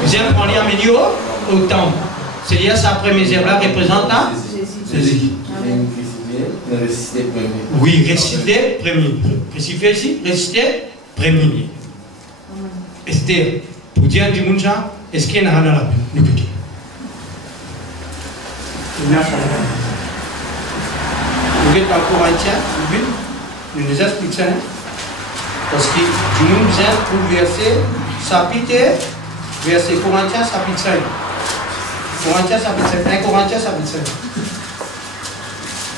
vous allez prendre un milieu au temple. C'est-à-dire, sa première herbe là représente là Jésus. Oui, réciter premier. Crucifié ici, réciter premier. Esther, pour dire du monde, est-ce qu'il y en a dans la Bible? Nous peut dire. Vous êtes en Corinthiens, nous nous expliquons ça. Parce que du monde vient pour verset, chapitre, verset Corinthiens, chapitre 5. Corinthiens, chapitre 5. 1 Corinthiens, chapitre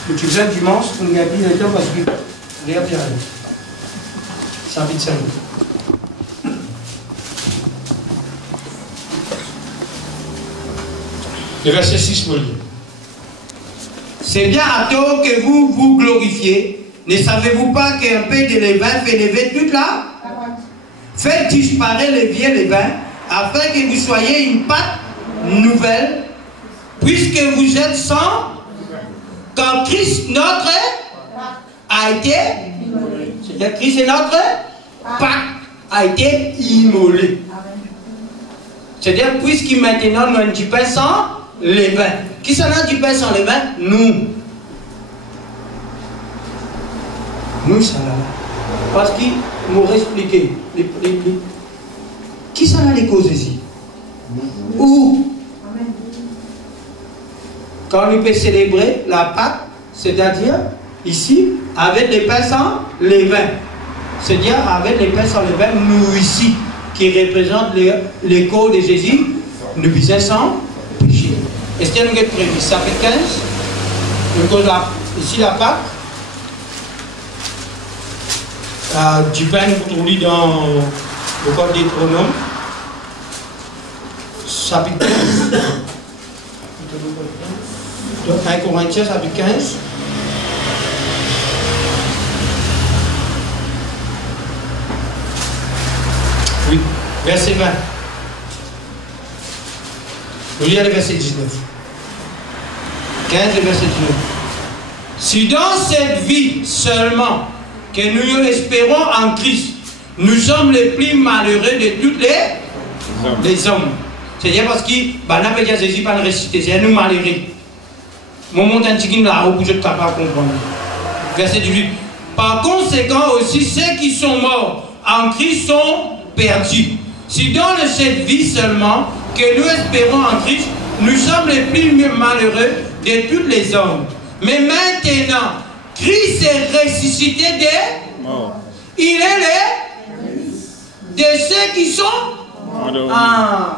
5. Tu viens dimanche pour nous garder le temps parce que regarde bien. Chapitre 5. Le verset 6 pour lire. C'est bien à tort que vous vous glorifiez. Ne savez-vous pas qu'un peu de levain fait lever toute la? Faites disparaître le vieux levain afin que vous soyez une pâte nouvelle, puisque vous êtes sans. Quand Christ notre a été, c'est-à-dire Christ est notre Pâque a été immolé. C'est-à-dire puisque maintenant nous avons du pain sans levain. Qui s'en a du pain sans levain? Nous. Nous, ça là. Parce qu'il nous expliqué. Qui s'en a les causes ici? Où? Quand nous pouvons célébrer la Pâque, c'est-à-dire ici, avec les pains sans levain. C'est-à-dire avec les pains sans levain, nous ici, qui représentent les corps de Jésus, nous visons sans péché. Est-ce qu'il y a une prévu? Ça fait 15. Ici la Pâque. Du pain, vous trouvez dans le code des Deutéronome. Chapitre 15. 1 Corinthiens, chapitre 15. Oui, verset 20. Vous lisez le verset 19. 15 et verset 19. Si dans cette vie seulement que nous espérons en Christ, Nous sommes les plus malheureux de tous les hommes. C'est-à-dire parce que Jésus pas ressuscité, c'est nous malheureux. Mon monde antique là où vous êtes capable de comprendre. Verset 18. Par conséquent aussi, ceux qui sont morts en Christ sont perdus. Si dans cette vie seulement que nous espérons en Christ, nous sommes les plus malheureux de tous les hommes. Mais maintenant, Christ est ressuscité des morts. Il est de ceux qui sont morts. Ah.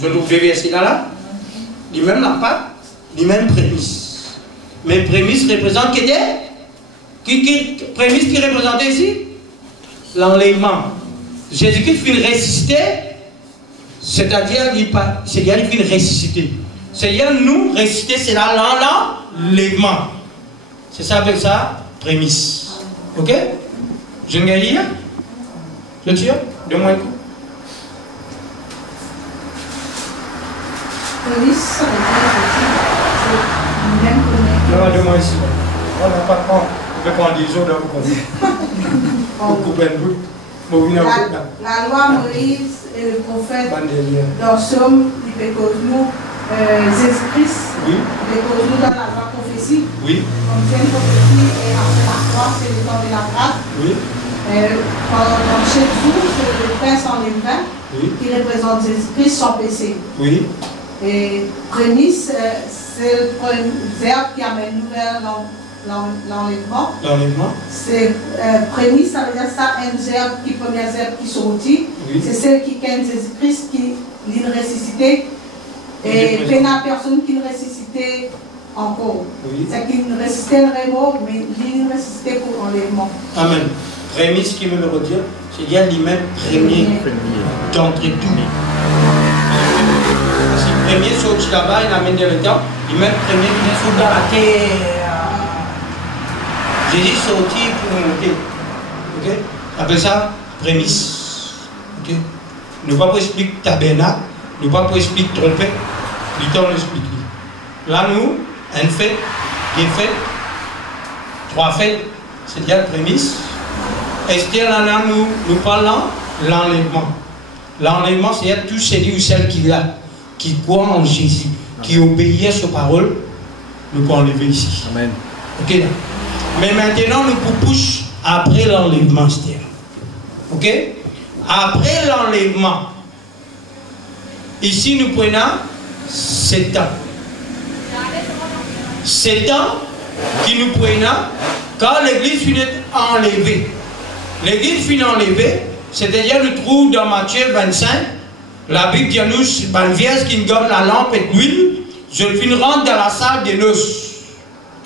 Je trouve le verset là. Il même n'a pas, il même prémisse. Mais prémisse représente que des prémisse qui représente ici l'enlèvement. Jésus-Christ finit ressuscité, c'est-à-dire il finit ressuscité. C'est-à-dire nous ressuscité, c'est là l'enlèvement. C'est ça avec ça, prémisse. Ok? Je ne vais lire. Je tire. Donne-moi un coup. Prémisse, ça veut dire c'est même non, donne-moi ici. On n'a pas de temps. Je vais prendre des eaux dans le couper un bout. La loi Moïse et le prophète dans Somme, il fait cause nous, Jésus-Christ, il fait cause nous dans la loi prophétie. Oui. Comme c'est une prophétie et après la croix, c'est le temps de la grâce. Oui. Dans chaque jour, c'est le pain sans levain qui représente Jésus-Christ sans péché. Oui. Et prémisse, c'est le verbe qui amène nous vers l'enlèvement. L'enlèvement. C'est prémisse, ça veut dire ça, un verbe qui première verbe qui sortit. Oui. C'est celle qui gagne Jésus-Christ qui l'a ressuscité. Et il y a personne qui l'a ressuscité encore. Oui. C'est qu'il ne ressuscité le mort, mais il l'a ressuscité pour l'enlèvement. Amen. Prémisse qui veut le redire, c'est bien lui-même premier d'entre tous. Si le premier saute là-bas, il amène le temps, lui-même premier qui saute dans la terre. Jésus sorti pour monter. Ok? Appelle ça prémisse. Ok? Ne pas pour expliquer tabernacle, ne pas pour expliquer trompette, du temps on explique. Là, nous, un fait, deux faits, trois faits, c'est déjà la prémisse. Esther, là, nous parlons l'enlèvement. L'enlèvement, c'est tout celui ou celle qui croit en Jésus, qui obéit à ses paroles, nous pouvons enlever ici. Amen. Ok? Mais maintenant, nous poussons après l'enlèvement, Esther. Ok? Après l'enlèvement, ici, nous prenons 7 ans. 7 ans qui nous prennent quand l'église finit enlevée. L'église finit enlevée, c'est-à-dire nous trouvons dans Matthieu 25, la Bible dit à nous, une vierge qui garde la lampe et l'huile, je finis rentre dans la salle de noces.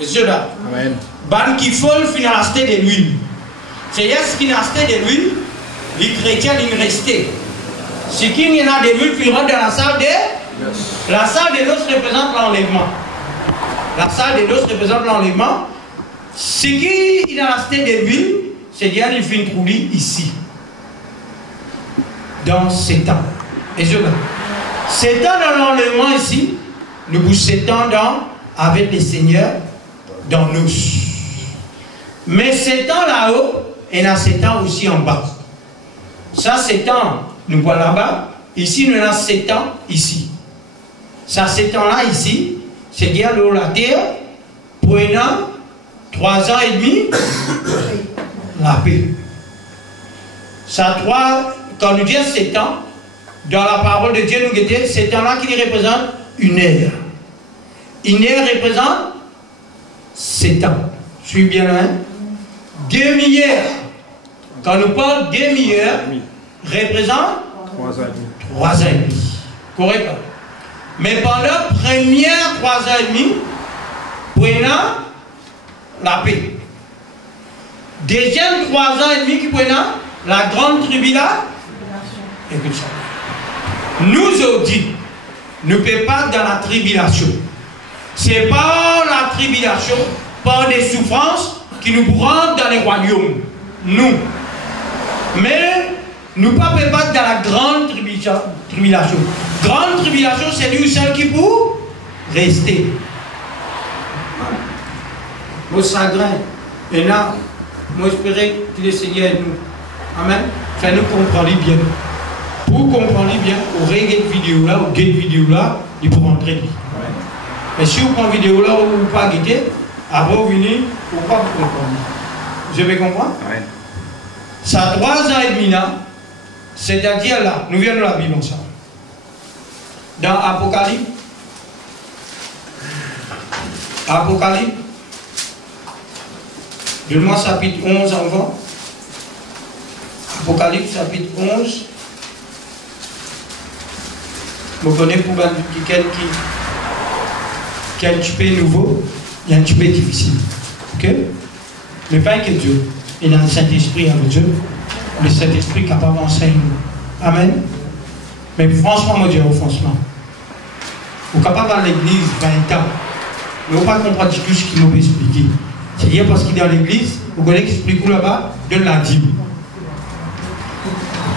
C'est cela. Amen. Ban qui faut finir acheter de l'huile. C'est-à-dire ce qui n'a acheté de l'huile, les chrétiens ils restent. Ce qui n'y a de l'huile, puis rentre dans la salle de noces. La salle de noces représente l'enlèvement. La salle de noces représente l'enlèvement. Ce qui a acheté de l'huile, c'est-à-dire il fait une trouille ici. Dans 7 ans. Et je 7 ans dans l'enlèvement ici, nous vous 7 ans avec le Seigneur dans nous. Mais 7 ans là-haut, et il y a 7 ans aussi en bas. Ça, 7 ans, nous voilà là-bas. Ici, nous avons 7 ans ici. Ça, 7 ans là, ici, c'est-à-dire la terre, prenant 3 ans et demi, la paix. Ça, quand nous disons 7 ans, dans la parole de Dieu, nous guettons 7 ans-là qui représente une ère. Une ère représente 7 ans. Je suis bien là. Demi-heure. Quand nous parlons demi-heure, représente 3 ans et demi. 3 ans et demi. Correct? Mais pendant première 3 ans et demi, prenant la paix. Deuxième 3 ans et demi qui prenant la grande tribulation. Écoute ça. Nous aujourd'hui, nous ne pouvons pas dans la tribulation. Ce n'est pas la tribulation, par des souffrances qui nous rendent dans les royaumes. Nous. Mais nous ne pouvons pas dans la grande tribulation. Grande tribulation, c'est lui ou celle qui peut rester. Mon chagrin. Et là, moi j'espérais que le Seigneur nous. Amen. Fais-nous comprendre bien. Pour comprendre bien, au regarder vidéo là, au guet vidéo là, il faut rentrer. Mais si vous prenez vidéo là, vous ne pas guetter, après vous venez, vous ne pas comprendre. Vous avez compris? Ça 3 ans et demi là, c'est-à-dire là, nous venons de la Bible ensemble. Dans Apocalypse, donne-moi chapitre 11 avant. Apocalypse chapitre 11. Vous connaissez pour quelqu'un qui a un petit peu nouveau, il y a un petit peu difficile. Ok? Mais pas que Dieu. Il a un Saint-Esprit avec Dieu. Le Saint-Esprit capable d'enseigner. Amen. Mais franchement, moi, je dis franchement. Vous êtes capable dans l'église 20 ans. Mais vous ne pouvez pas comprendre tout ce qu'il nous expliquer. C'est-à-dire parce qu'il est dans l'église, vous connaissez qu'il explique là-bas, donne la dîme.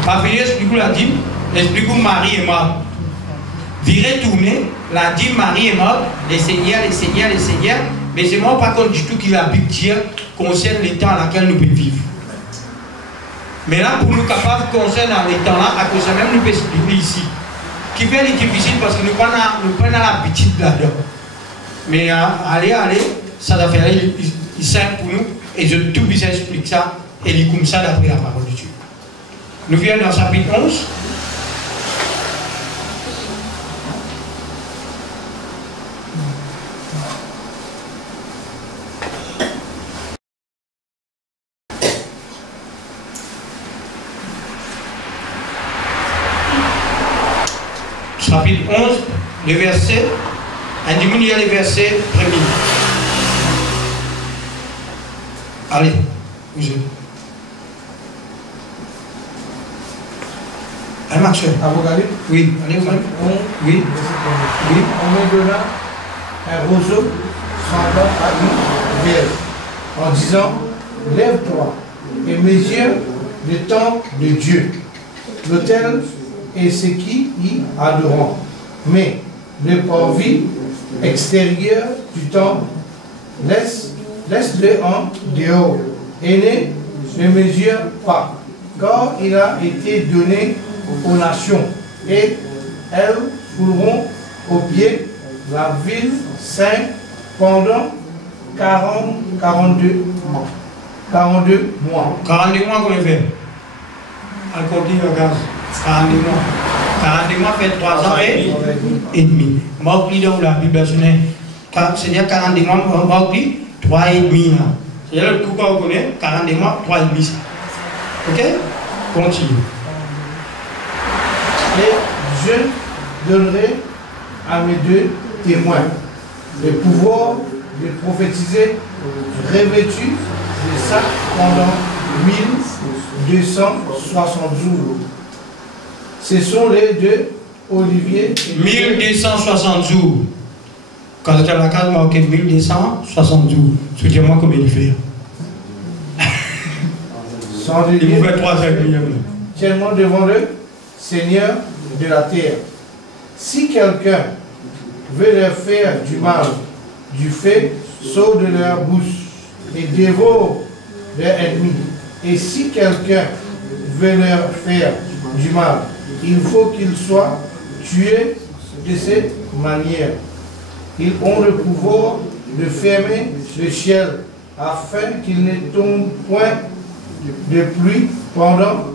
Pas venir expliquer la dîme, expliquez Marie est morte. Virez tourner, la dîme Marie est morte, les seigneurs, mais je ne me rends pas compte du tout que la Bible dit concerne les temps dans lesquels nous pouvons vivre. Mais là, pour nous capables concerne les temps-là, à cause de même nous pouvons expliquer ici. Qui fait les difficiles parce que nous prenons l'habitude là-dedans. Mais allez, ça doit faire simple pour nous, et je tout bien explique ça, et il comme ça d'après la parole de Dieu. Nous venons dans chapitre 11. Chapitre 11, le verset, il y a le verset premier. Allez, vous êtes. Allez, Marcel. Apocalypse. Oui, allez, vous êtes. Oui. Oui. On me donna un roseau semblant à une vierge, en disant, lève-toi et mesure le temple de Dieu, l'autel et ceux qui y adorent. Mais le parvis extérieur du temple, laisse-le en dehors et ne mesure pas, car il a été donné aux nations, et elles fouleront au pied la ville sainte pendant 42 mois. 42 mois. 42 mois qu'on fait. Encore dit le gaz. 42 mois. 42 mois fait 3 ans et demi. Moi, je dans la Bible, c'est-à-dire 42 mois, moi, je 3 et demi. C'est-à-dire le coup qu'on connaît, 42 mois, 3 et demi. Ok? Continue. Et je donnerai à mes 2 témoins le pouvoir de prophétiser revêtus de ça pendant 1260 jours. Ce sont les 2 Olivier. 1260 jours. Quand j'étais à la case, marqué 1260 jours. Souviens-moi combien il fait. Il vous fait 3 ans. Tellement devant le Seigneur de la terre. Si quelqu'un veut leur faire du mal, du fait sort de leur bouche et dévore leurs ennemis. Et si quelqu'un veut leur faire du mal, il faut qu'il soit tué de cette manière. Ils ont le pouvoir de fermer le ciel afin qu'il ne tombe point de pluie pendant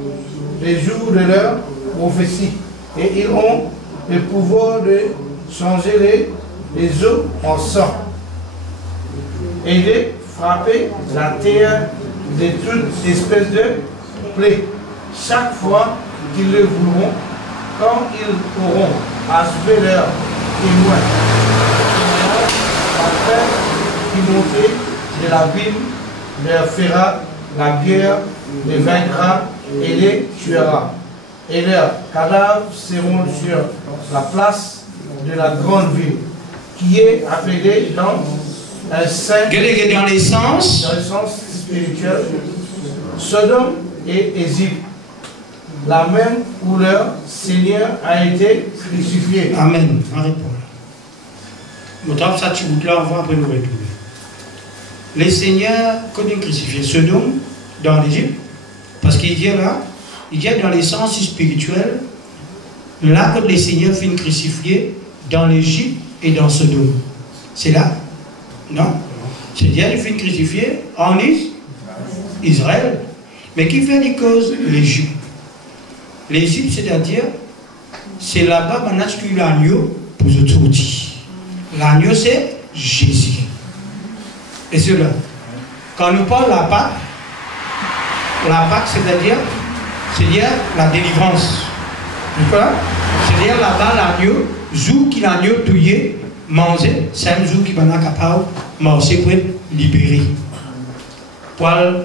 les jours de leur prophétie. Et ils ont le pouvoir de changer les eaux en sang et de frapper la terre de toute espèce de plaie chaque fois qu'ils le voudront, quand ils auront achevé leur témoin. Après Timothée de la Bible leur fera la guerre, les vaincra et les tuera. Et leurs cadavres seront sur la place de la grande ville, qui est appelée dans un saint, dans le sens spirituel, Sodome et Égypte, la même où leur Seigneur a été crucifié. Amen. Nous avons ça, tu là, on va après nous retrouver. Les seigneurs, quand ils crucifiés, Sodome, dans l'Égypte, Parce qu'il dit là, il dit dans les sens spirituels, là que les seigneurs finissent crucifiés dans l'Égypte et dans Sodome. C'est là? Non? C'est-à-dire qu'ils finissent crucifiés en Israël. Mais qui fait les causes? L'Égypte. L'Égypte, c'est-à-dire, c'est là-bas qu'on a tué l'agneau pour se tourner. L'agneau, c'est Jésus. Et cela, quand nous parlons de la Pâque, c'est-à-dire la délivrance. C'est-à-dire là-bas, l'agneau, jour qu'il l'agneau tué, manger, c'est un jour qui va être capable de marcher pour être libéré. Pour aller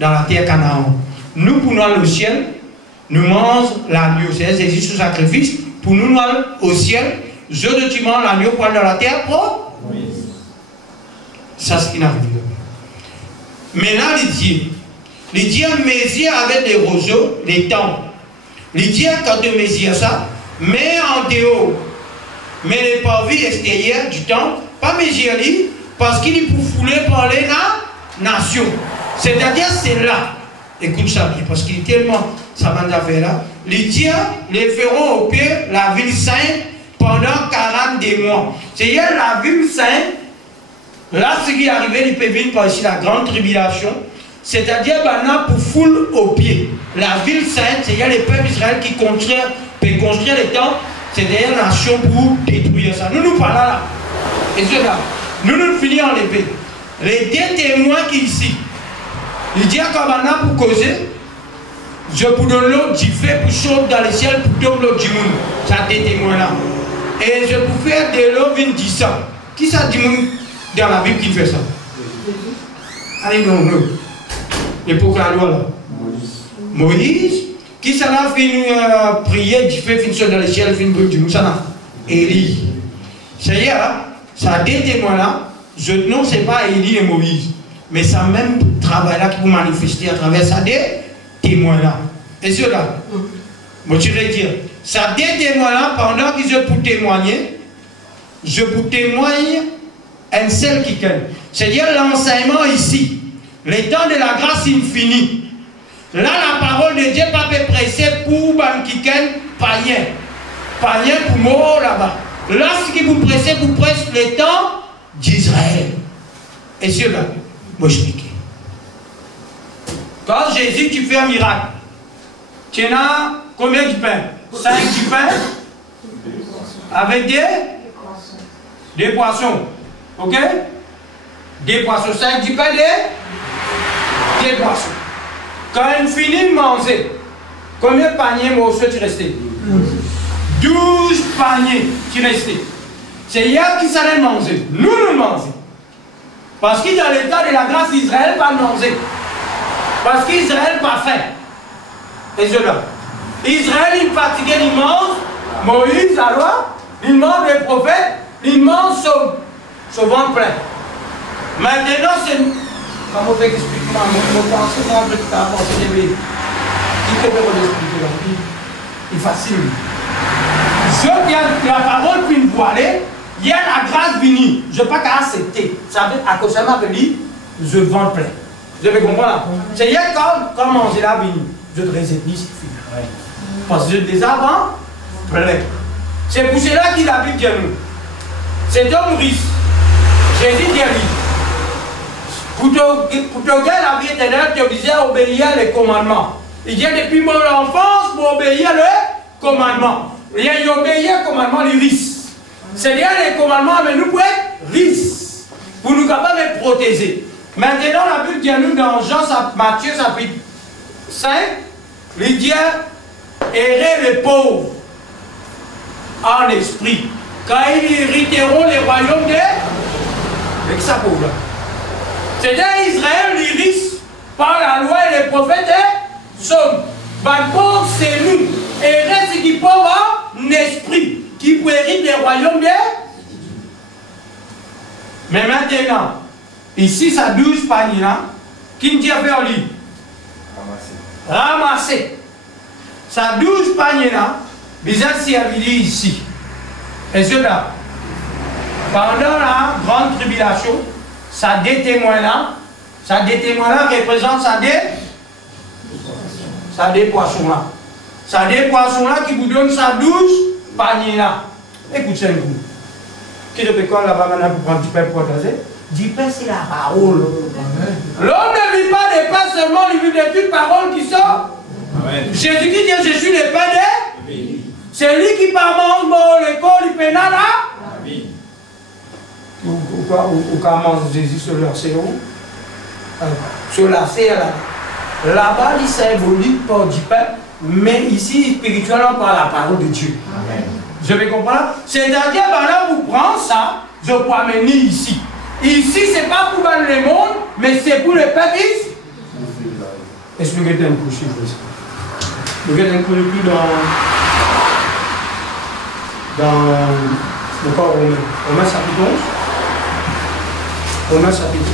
dans la terre Canaan. Nous, pour nous aller au ciel, nous mangeons l'agneau. C'est Jésus sous sacrifice. Pour nous aller au ciel, je de tu manges l'agneau pour aller dans la terre pour. Oui. Ça, c'est ce qui n'arrive pas. Mais là, les dieux Mésia avec des roseaux, les temps. Les dieux, quand de Mésia ça, mais en dehors, mais les parvis extérieurs du temps, pas Mésia, parce qu'il est pour fouler par les nations. C'est-à-dire, c'est là. Écoute ça bien, parce qu'il est tellement, ça m'a fait là. Les dieux les feront au pied la ville sainte pendant 40 mois. C'est-à-dire, la ville sainte, là, ce qui est arrivé, il peut venir par ici la grande tribulation. C'est-à-dire, maintenant, pour foule au pied. La ville sainte, c'est-à-dire les peuples d'Israël qui peuvent construire les temples, c'est-à-dire la nation pour détruire ça. Nous parlons là. Et cela, nous finissons en l'épée. Les deux témoins qui ici, il dit à maintenant pour causer, je vous donne l'eau du fait pour chauffer dans le ciel pour tomber l'eau du monde. Ça deux témoins là. Et je vous fais de l'eau 20 ça. Qui ça dit dans la Bible qui fait ça? Allez, non. L'époque de la loi là. Moïse. Qui ça a fini prier du fait, fin dans le ciel, fin brûle du monde, ça n'a. Élie. C'est-à-dire, ça deux témoins là, non, c'est pas Élie et Moïse, mais ça même travail là qui vous manifester à travers ça des témoins là. Et cela, moi je vais dire, ça des témoins là, pendant qu'ils ont pour témoigner, je vous témoigne un seul qui gagne. C'est-à-dire l'enseignement ici, les temps de la grâce infinie. Là, la parole de Dieu pas pressée pour Bankiken païen. Païen pour mort là-bas. Là, ce qui vous pressez, vous presse le temps d'Israël. Et cela, moi je explique. Quand Jésus, tu fais un miracle, tu as combien de pain? 5 du pain avec des poissons. Ok? Des poissons. 5 du pain, des poissons. Quand il finit de manger, combien de paniers morceaux tu restais? 12 paniers qui restaient. C'est hier qui s'allait manger. Nous mangeons. Parce qu'il dans l'état de la grâce d'Israël, pas manger. Parce qu'Israël pas faim. Et cela. Israël, il fatigué, il mange. Moïse, la loi, il mange les prophètes, il mange son ventre plein. Maintenant, c'est. Comment on fait expliquer? Je pense que c'est un peu de temps pour se lever. Qui peut vous expliquer là? Il est facile. Je viens la parole puis une voilée, il y a la grâce venue. Je ne peux pas accepter. Ça veut à cause de ma vie, je vends plein. Vous avez compris là? C'est hier quand manger la venue. Je te réserve ici. Parce que je les avant plein. C'est pour cela qu'il a dit nous. C'est un riche. Jésus dit pour te gagner la vie éternelle, tu es obligé d'obéir les commandements. Il dit depuis mon enfance pour obéir les commandements. Il y a obéir les commandements, les risques. C'est-à-dire les commandements, mais nous pouvons être risques pour nous capables de protéger. Maintenant, la Bible dit à nous dans Matthieu chapitre 5, il dit errer les pauvres en esprit, car ils hériteront les royaumes de. Avec sa pauvre. C'est-à-dire Israël, ils risquent par la loi et les prophètes sont. Bon, c'est nous. Et reste qui pauvre en esprit, qui peut hériter les royaumes de. Mais maintenant, ici, ça 12 paniers là, qui me dit à faire lui? Ramasser. Ça 12 paniers là, bizarre si elle dit ici. Et cela, pendant la grande tribulation, ça des témoins là représente ça des Ça des poissons là. Ça des poissons là qui vous donnent ça 12 paniers là. Écoute ça un coup. Qui te fait quoi là-bas maintenant pour prendre du pain pour tracer? Du pain c'est la parole. L'homme ne vit pas des pains seulement, il vit des toutes paroles qui sont. Jésus qui dit je suis le pain de. C'est lui qui par mange l'école, il peine là. Ou comment Jésus sur leur sérum? Sur la serre là. Là-bas, il symbolique par du pain, mais ici, spirituellement, par la parole de Dieu. Amen. Je vais comprendre. C'est-à-dire, là, vous prenez ça, je peux amener ici. Ici, ce n'est pas pour le monde, mais c'est pour le peuple ici. Expliquez-moi un coup, s'il vous plaît. Regardez un peu plus dans le corps romain. Romain chapitre 11. Romain chapitre 11.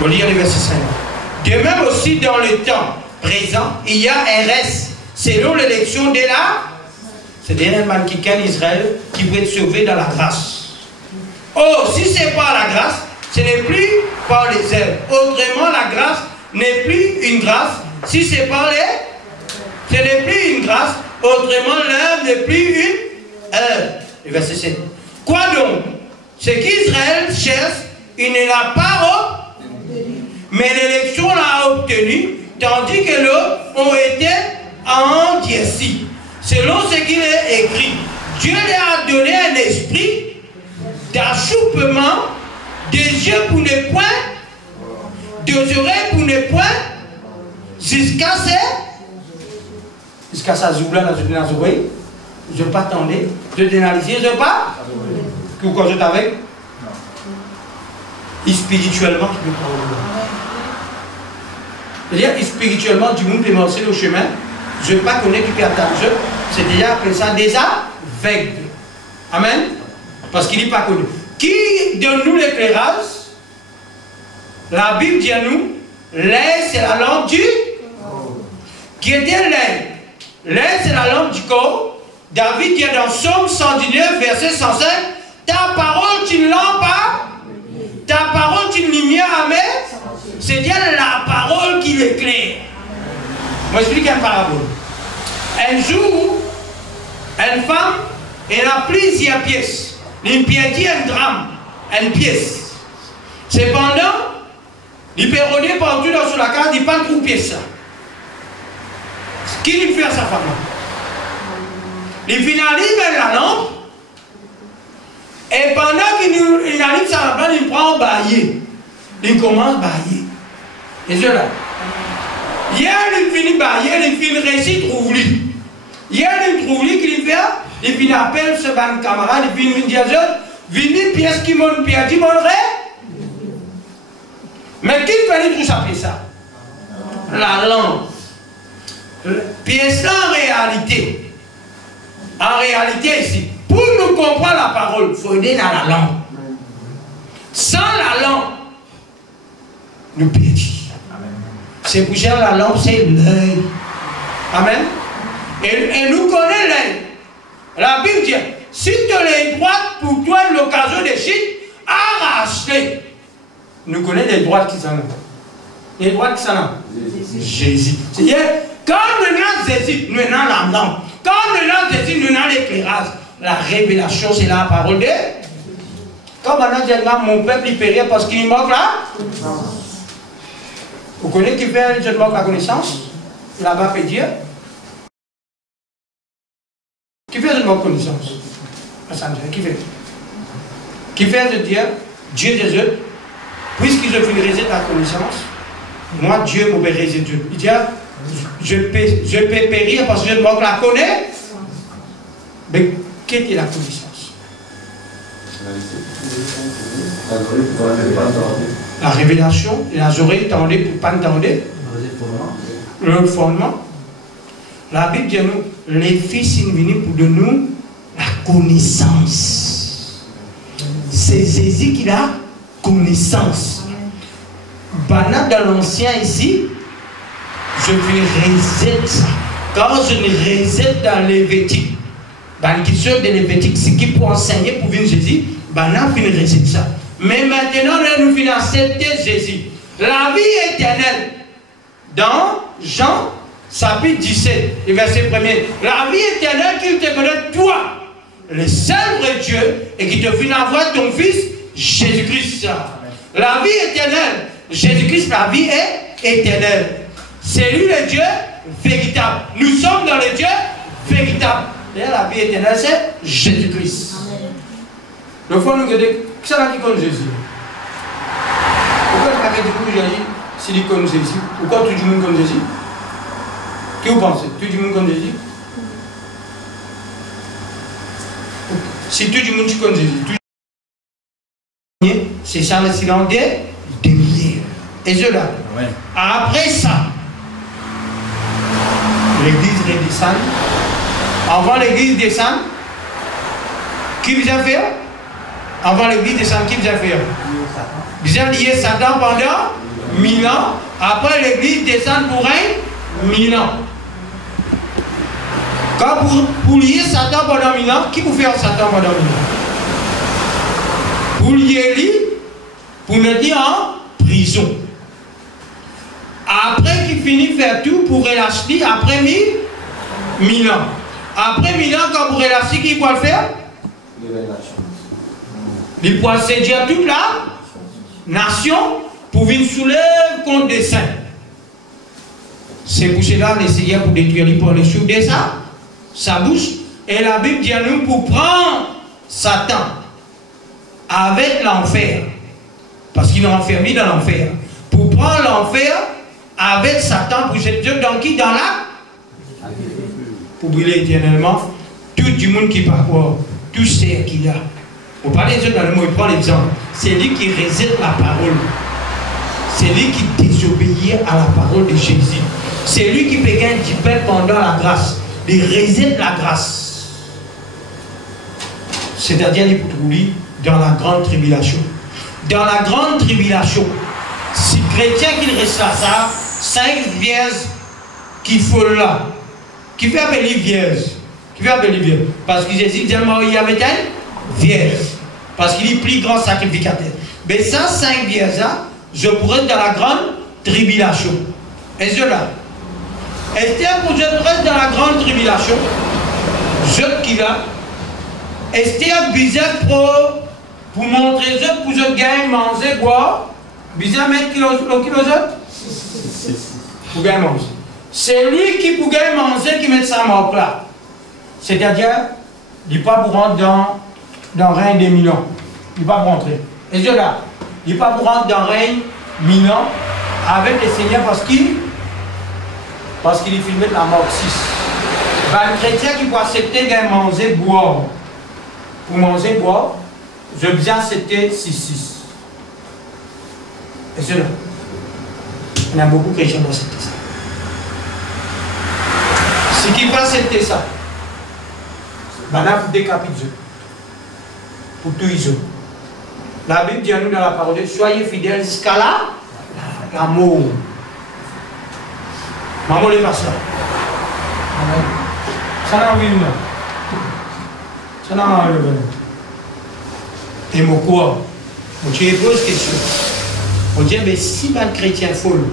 On lit le verset 5. De même aussi dans le temps présent, il y a un reste, selon l'élection de la. C'est dernier man qui quitte Israël qui peut être sauvé dans la grâce. Oh, si c'est par la grâce, ce n'est plus par les œuvres. Autrement, la grâce n'est plus une grâce. Si c'est par les. Ce n'est plus une grâce. Autrement, l'œuvre n'est plus une œuvre. Le verset 7. Quoi donc? Ce qu'Israël cherche, il ne l'a pas mais l'élection l'a obtenu, tandis que l'autre ont été endurcis. Selon ce qu'il est écrit, Dieu leur a donné un esprit d'achoppement, des yeux pour ne point, des oreilles pour ne point, jusqu'à sa zoubla dans les oreilles. Je ne pas attendre, je dénaliser, je ne pas. Pourquoi je t'avais? Et spirituellement, tu peux prendre. C'est-à-dire, spirituellement, du monde peut marcher le chemin. Je ne veux pas connaître qui peut attendre. C'est-à-dire, appelle ça des aveugles. Amen. Parce qu'il n'est pas connu. Qui donne-nous l'éclairage? La Bible dit à nous, l'air c'est la lampe du corps. Qui était l'air? L'air c'est la lampe du corps. David dit dans Psaume 119, verset 105, ta parole est une lampe à. Ta parole est une lumière à mettre. C'est-à-dire la parole qui l'éclaire. Moi, je explique une parabole. Un jour, une femme, elle a plusieurs pièces. Une pièce dit un drame, une pièce. Cependant, il peut rôder partout dans la carte, il ne pas trouver pièce. Ce qu'il fait à sa femme. Il finalise la lampe. Et pendant qu'il arrive sur la place, il prend un baillet. Il commence à bailler. Et je là. Hier, il finit bailler, il finit récit trouve-lui. Hier, il trouve-lui qu'il fait, il finit appel ce ban camarade, il finit dire, vini pièce qui m'ont perdu, mon rêve. Mais qui fait tout ça, ça? La lampe. Pièce en réalité ici, pour nous comprendre la parole, il faut aider dans la langue. Sans la langue, nous perdons. C'est pour ça que la lampe, c'est l'œil. Amen. Et nous connaissons l'œil. La Bible dit, si tu l'es droite pour toi l'occasion de chute, arrache-les. Nous connaissons les droites qui sont là. Les droites qui sont là. Jésus. C'est-à-dire, quand nous avons Jésus, nous avons la lampe. Quand nous avons Jésus, nous avons l'éclairage. La révélation, c'est la parole de. Quand maintenant, je dis, mon peuple, il périt parce qu'il manque là. Vous connaissez qui fait je manque la connaissance? Là-bas, peut dire. Qui fait je manque la connaissance? Qui fait? Qui fait de dire, Dieu des œufs, puisqu'ils ont fait résister la connaissance, moi, Dieu m'a résister Dieu. Il dit, je peux périr parce que je manque la connaissance. Mais qu'est-ce que la connaissance? La révélation, les oreilles tendaient pour ne pas entendre. Le fondement. La Bible dit nous, les fils sont venus pour de nous la connaissance. C'est Jésus qui a connaissance. Bana dans l'ancien ici, je vais reset ça. Quand je ne reset dans les Lévitique, dans les questions de Lévitique, ce qui peut enseigner pour venir Jésus, Bana finit reset ça. Mais maintenant, nous finissons accepter Jésus. La vie éternelle, dans Jean, chapitre 17, le verset 1er, la vie éternelle qu'il te connaît, toi, le seul vrai Dieu, et qui te finit envoyer ton Fils, Jésus-Christ. La vie éternelle, Jésus-Christ, la vie est éternelle. C'est lui le Dieu véritable. Nous sommes dans le Dieu véritable. D'ailleurs, la vie éternelle, c'est Jésus-Christ. Le fond, nous disons que ça va dire comme Jésus. Pourquoi le paquet de coups, j'ai dit, s'il dit comme Jésus, pourquoi tout le monde comme Jésus? Qui vous pensez? Tout le monde comme Jésus? Si tout le monde comme Jésus, c'est ça le silence des lumières. Et cela. Ouais. Après ça, l'église redescend. Avant l'église descend, qui vous a fait? Avant l'église descend, qui vous a fait? Vous avez lié Satan pendant 1000 ans. Après l'église descend pour 1000 ans. Quand pour lier Satan pendant 1000 ans, qui vous fait Satan pendant 1000 ans? Pour lier lui, pour mettre en prison. Après qu'il finit de faire tout pour relâcher, après 1000 ans. Après 1000 ans, quand vous relâchez, qui peut le faire? Il peut séduire toute la nation pour venir soulever contre des saints. C'est pour cela que le Seigneur pour détruire lui pour le souder ça, sa bouche. Et la Bible dit à nous pour prendre Satan avec l'enfer. Parce qu'il est enfermé dans l'enfer. Pour prendre l'enfer avec Satan pour jeter dans qui? Dans la? Pour brûler éternellement tout le monde qui parcourt, tout ce qu'il a. On parle des autres dans le mot, il prend l'exemple. C'est lui qui réside la parole. C'est lui qui désobéit à la parole de Jésus. C'est lui qui peut gagner du pain pendant la grâce. Il réside la grâce. C'est-à-dire il pour lui dans la grande tribulation. Dans la grande tribulation, si chrétien qu'il reste là, ça, 5 vierges qui font là. Qui fait appeler vierge? Qui fait appeler vierge? Parce que Jésus dit il y avait une vierge. Parce qu'il est plus grand sacrificateur. Mais ça, 5 vierges là, je pourrais être dans la grande tribulation. Et cela. Esther, pour je pourrais être dans la grande tribulation, je qui là, Esther bizarre pour montrer je pour je gagner, manger, boire, bizarre mettre kilo pour gagner manger. C'est lui qui pour gagner manger qui met sa mort là. C'est-à-dire, il n'est pas pour rentrer dans le règne des 1000 ans. Il n'est pas pour rentrer. Et cela, il n'est pas pour rentrer dans le règne 1000 ans avec le Seigneur parce qu'il est filmé de la mort 6. Le chrétien qui peut accepter de manger, boire. Pour manger, boire, je bien accepter 6. Et cela. On a beaucoup de chrétiens pour accepter ça. Ce qui va accepter ça, ben là, vous décapitez. Pour tout ils ont. La Bible dit à nous dans la parole, soyez fidèles jusqu'à la mort. Maman les passe là. Ça n'a pas eu non. Ça n'a pas eu. Et mon quoi? On te pose question. On dit, mais si un chrétien folle,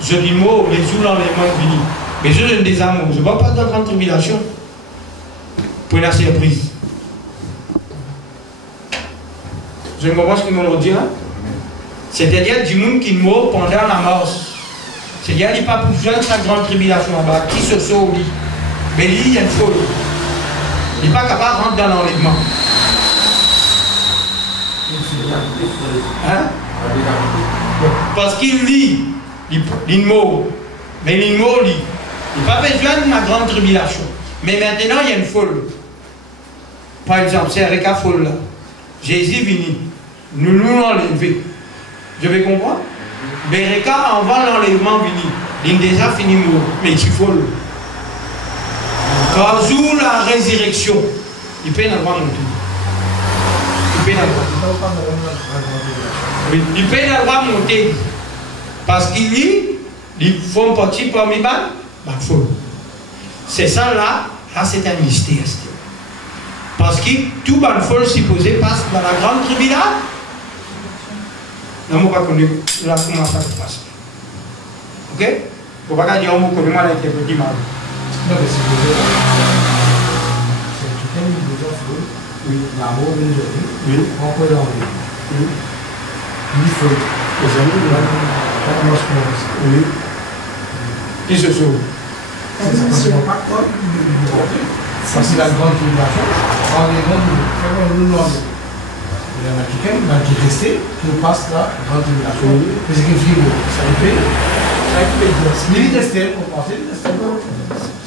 je dis moi, les jours dans les mains finis. Mais je donne des amours. Je ne vais pas dans la grande tribulation. Pour la surprise. Je ne comprends pas ce qu'ils m'ont dit là. C'est-à-dire du monde qui meurt pendant la mort. C'est-à-dire qu'il n'y a pas besoin de sa grande tribulation là-bas. Qui se sauve lui? Mais lui, il y a une folle. Il n'est pas capable de rentrer dans l'enlèvement. Hein? Parce qu'il lit, il meurt. Mais il meurt, lui. Il n'a pas besoin de ma grande tribulation. Mais maintenant, il y a une folle. Par exemple, c'est avec la folle là. Jésus est venu. Nous l'enlever. Je vais comprendre? Mais avant l'enlèvement venu, il a déjà fini mort. Mais il est folle. Quand joue la résurrection, il peut y avoir monter. Il peut y avoir. Oui, il peut y avoir monter. Parce qu'il dit, il faut un petit parmi bas, c'est ça là, c'est un mystère. Parce que tout le monde supposé passe dans la grande tribulation. Non, je ne sais pas comment ça se passe. Ok? Il ne faut pas dire que je connais mal l'interpréter mal. Non, mais c'est quelqu'un qui nous offre l'amour de Jésus. On peut l'enlever. Il faut. Oui. Qui se sauve? C'est pas quoi. Ça, c'est la grande tribulation. On est grand. Il y en a quelqu'un qui est resté, qui nous passe la grande tribulation. Mais c'est qu'il dit, ça lui fait. Il est resté, on pensait, il est resté.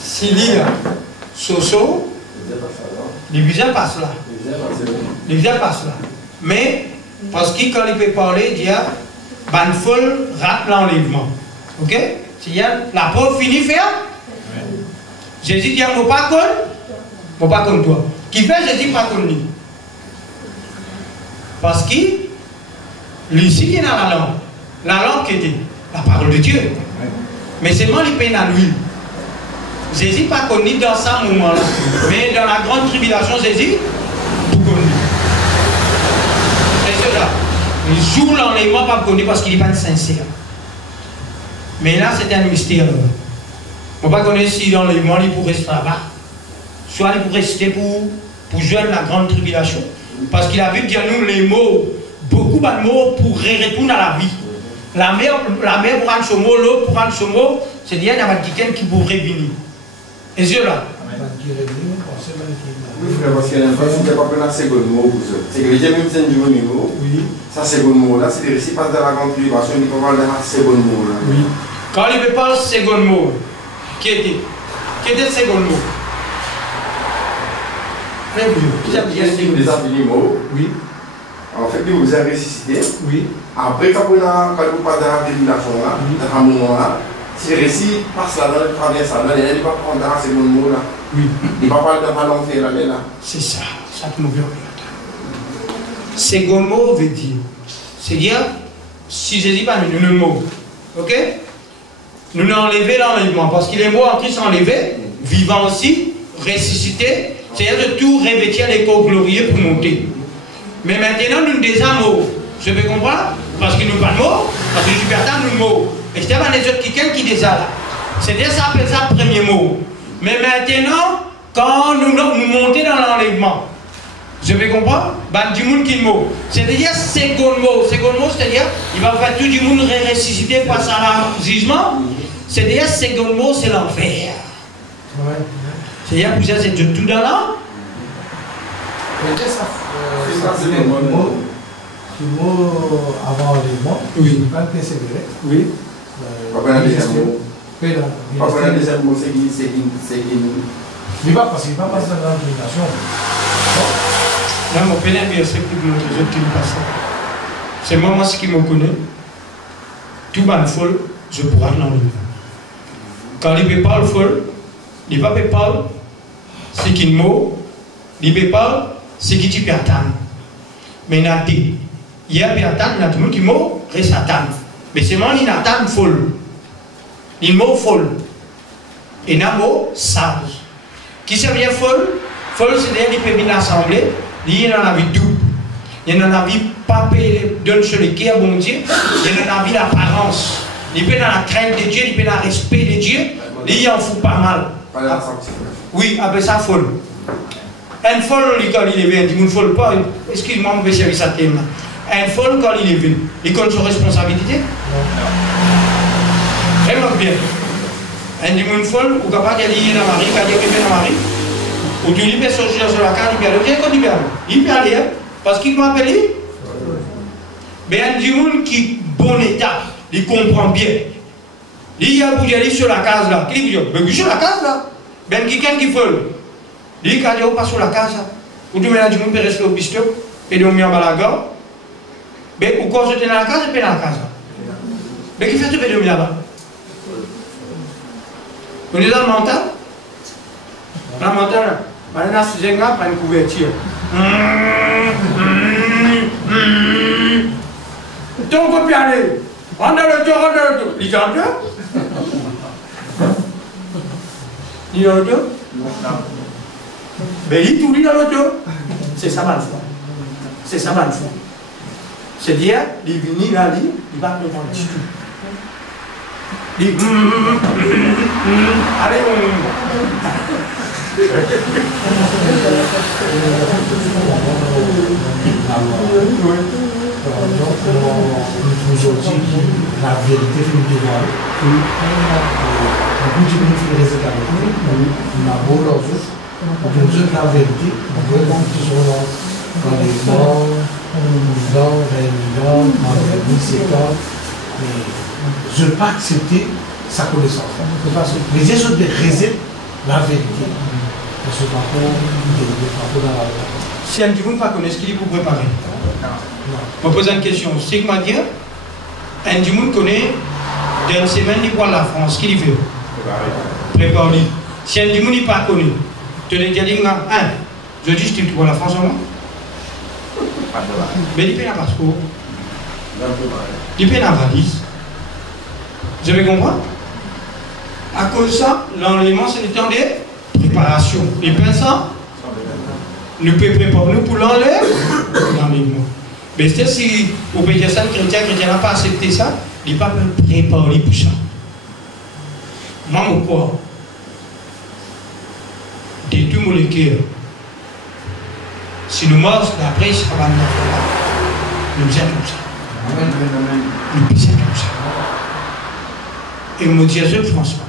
S'il y a Soso, les visas passent là. Les visas passent là. Mais, parce que quand il peut parler, il dit, Banfol rate l'enlèvement. Ok? C'est-à-dire, la pauvre finit faire. Jésus dit, je ne pas contre toi. Qui fait Jésus pas contre lui? Parce que, ici, il y a la langue. La langue qui était la parole de Dieu. Mais seulement il peine à lui. Jésus pas connu dans ce moment-là. Mais dans la grande tribulation, Jésus, tout connu. C'est cela. Le jour l'enlèvement, pas connu parce qu'il n'est pas sincère. Mais là, c'est un mystère. On ne peut pas connaître si l'enlèvement, il pourrait rester là-bas. Soit il pourrait rester pour joindre la grande tribulation. Parce qu'il a vu dire nous les mots, beaucoup de mots pour retourner à la vie. La mer pour prendre ce mot, l'eau pour prendre ce mot, c'est-à-dire qu'il y a quelqu'un qui pourrait venir. Et c'est là. Oui, frère, parce qu'il y a une façon de ne pas prendre un second mot pour ça. C'est que les gens, même si c'est du premier mot, ça, second mot là, c'est des récits passent dans la grande tribulation, ils peuvent parler d'un second mot là. Oui. Quand il ne parle second mot, qui était le second mot? Les animaux, oui. En fait, vous avez ressuscité. Oui. Après, quand vous passez dans la tribulation, dans un moment là, si le récit passe là, dans le traverse là, il ne va pas prendre dans ce mot là. Oui. Il ne va pas parler dans l'enfer là. C'est ça, ça que nous verrons. Second mot veut dire, c'est-à-dire, si Jésus pas nous le mot, ok? Nous avons enlevé l'enlèvement, parce qu'il est mort en Christ enlevé, vivant aussi, ressuscité. C'est-à-dire de tout revêtir les corps glorieux pour monter. Mais maintenant, nous avons mots. Je peux comprendre? Parce que nous pas de mots, parce que Jupiter nous mots. Et c'était pas les autres quelqu'un qui les a là. C'est-à-dire ça appelle ça le premier mot. Mais maintenant, quand nous montons dans l'enlèvement, je peux comprendre? Ben, du monde qui mot. C'est-à-dire second mot. Second mot, c'est-à-dire il va faire tout du monde ressusciter face à la jugement. C'est-à-dire second mot, c'est l'enfer. C'est-à-dire que vous êtes de tout dans l'âme. C'est le mot avant l'enlèvement. Oui. Pas persévérer. Oui. Pas un deuxième mot. Pas un deuxième mot, c'est qu'il. Il va passer dans la grande tribulation. Là, mon père est verset pour les autres qui me passent. C'est moi ce qui me connaît. Tout le monde folle, je pourrais l'enlever. Quand il parle folle, il va parler, c'est qu'il mot, il peut parler, c'est qu'il peut attendre. Mais il y a dit, il y a peut attendre, il y a tout le monde qui mot, reste attendre. Mais c'est moi, il attend folle. Il mot folle. Et il y a mot sage. Qui ça veut dire folle? Folle, c'est-à-dire qu'il peut venir l'assemblée, il y a dans la vie double. Il y a dans la vie pas donne sur le cœur, bon Dieu. Il y a dans la vie l'apparence. Il peut dans la crainte de Dieu, il peut dans le respect de Dieu. Il en fout pas mal. Oui, après ça, folle. Un folle, quand il est venu, il ne folle pas. Excuse-moi, je vais servir ça thème. Un folle, quand il est venu, il compte sur responsabilité? Vraiment bien. Un dimanche folle, ou capable d'aller dans la Marie, quand il est dans la Marie, ou tu lui fais sortir sur la carte, il peut aller. Viens quand il peut aller. Il peut aller, parce qu'il m'appelle. Mais un dimanche qui est bon état, il comprend bien. Il y a pour aller sur la case là. Qui dit, mais sur la case là. Ben quelqu'un qui folle. Il dit, quand il pas sur la case là. Ou tu mets là, du monde peut rester au piston, et donc, il y a la gare. Mais ou quand je suis dans la case, je peux dans la case là. Mais qui fait ce que tu là-bas? On est dans le mental? Dans le mental, Maintenant, c'est un gars prend une couverture. Donc, on peut aller. On a le tour, on a le tour. Il est en deux. Il est en deux. Mais il tourne dans le tour. C'est ça, mal foi. C'est ça, mal foi. C'est-à-dire, il vient là, il va me prendre du tout. Il dit, allez, aujourd'hui, la vérité fait une dévoile. Beaucoup de gens qui restent avec nous, on a beau leurs autres, on peut dire la vérité, on peut voir qu'ils sont dans les morts, dans les millions, dans les 17 ans. Je ne peux pas accepter sa connaissance. Les gens sont des réserves la vérité. Parce que parfois, dans la si un ne pas connaît ce qu'il vous préparer. Je pose une question. C'est que dire, un du connaît dans une semaine, il voit la France. Qu'il fait? Prépare-lui. Si un du n'est pas connu, tu te dis, je dis, tu vois la France en moi? Mais il paye un passeport. Il paye la valise. Vous avez compris? À cause de ça, l'enlèvement, c'est le temps de préparation. Et pensant, nous pouvons préparer nous pour l'enlèvement. Mais c'est si vous pouvez dire ça, le chrétien n'a pas accepté ça, il n'est pas préparé pour ça. Moi, mon corps, de tout mon cœur, si nous morts, après, ça va nous faire. Nous sommes comme ça. Nous sommes comme ça. Et me dit, François,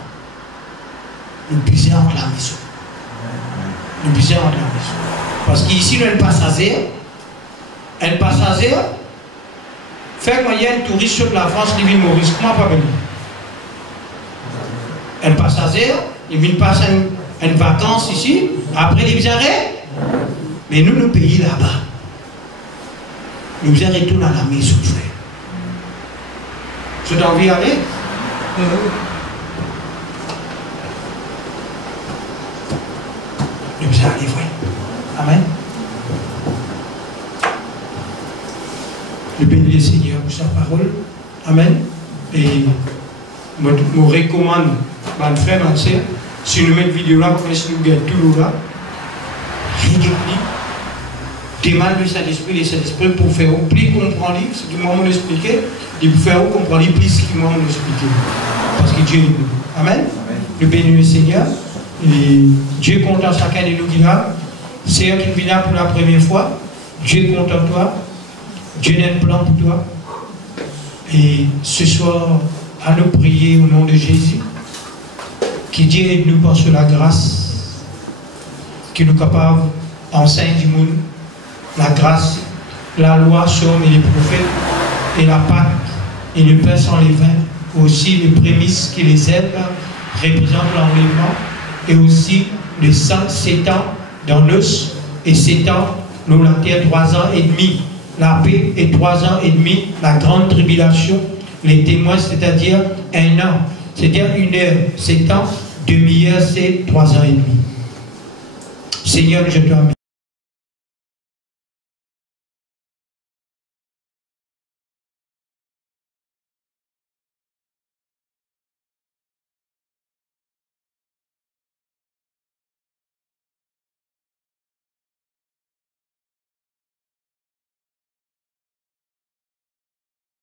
nous puisons entre la maison. Nous puisons entre la maison. Parce qu'ici, nous sommes passagers. Un passager, fait qu'il y a un touriste sur la France qui vient Maurice, comment pas venir? Un passager, il vient passer une vacance ici, après il vient arrêter. Mais nous, nous payons là-bas. Nous vient retourner à la maison, frère. Tu as envie d'aller? Nous allons aller, frère. Amen. Je bénis le Seigneur pour sa parole. Amen. Et je recommande, mes frères, mes sœurs, si nous mettons vidéo là, si nous gagnons tout là, demande le Saint-Esprit pour faire plus comprendre ce que moi m'ai expliqué, et pour faire comprendre plus ce que moi m'ai expliqué. Parce que Dieu est nous. Amen. Je bénis le Seigneur. Et Dieu est content chacun de nous qui est là. C'est un qui vient pour la première fois. Dieu est content de toi. Dieu a un plan pour toi. Et ce soir, à nous prier au nom de Jésus. Que Dieu aide nous par sur la grâce. Qu'il nous capable d'enseigner du monde. La grâce, la loi, somme et les prophètes. Et la Pâque et le pain sans levain. Aussi les prémices qui les aident représentent l'enlèvement. Et aussi les 7 ans dans l'os et 7 ans dans la terre, 3 ans et demi. La paix et 3 ans et demi, la grande tribulation, les témoins, c'est-à-dire 1 an, c'est-à-dire 1 heure, 7 ans, demi-heure, c'est 3 ans et demi. Seigneur, je te remercie.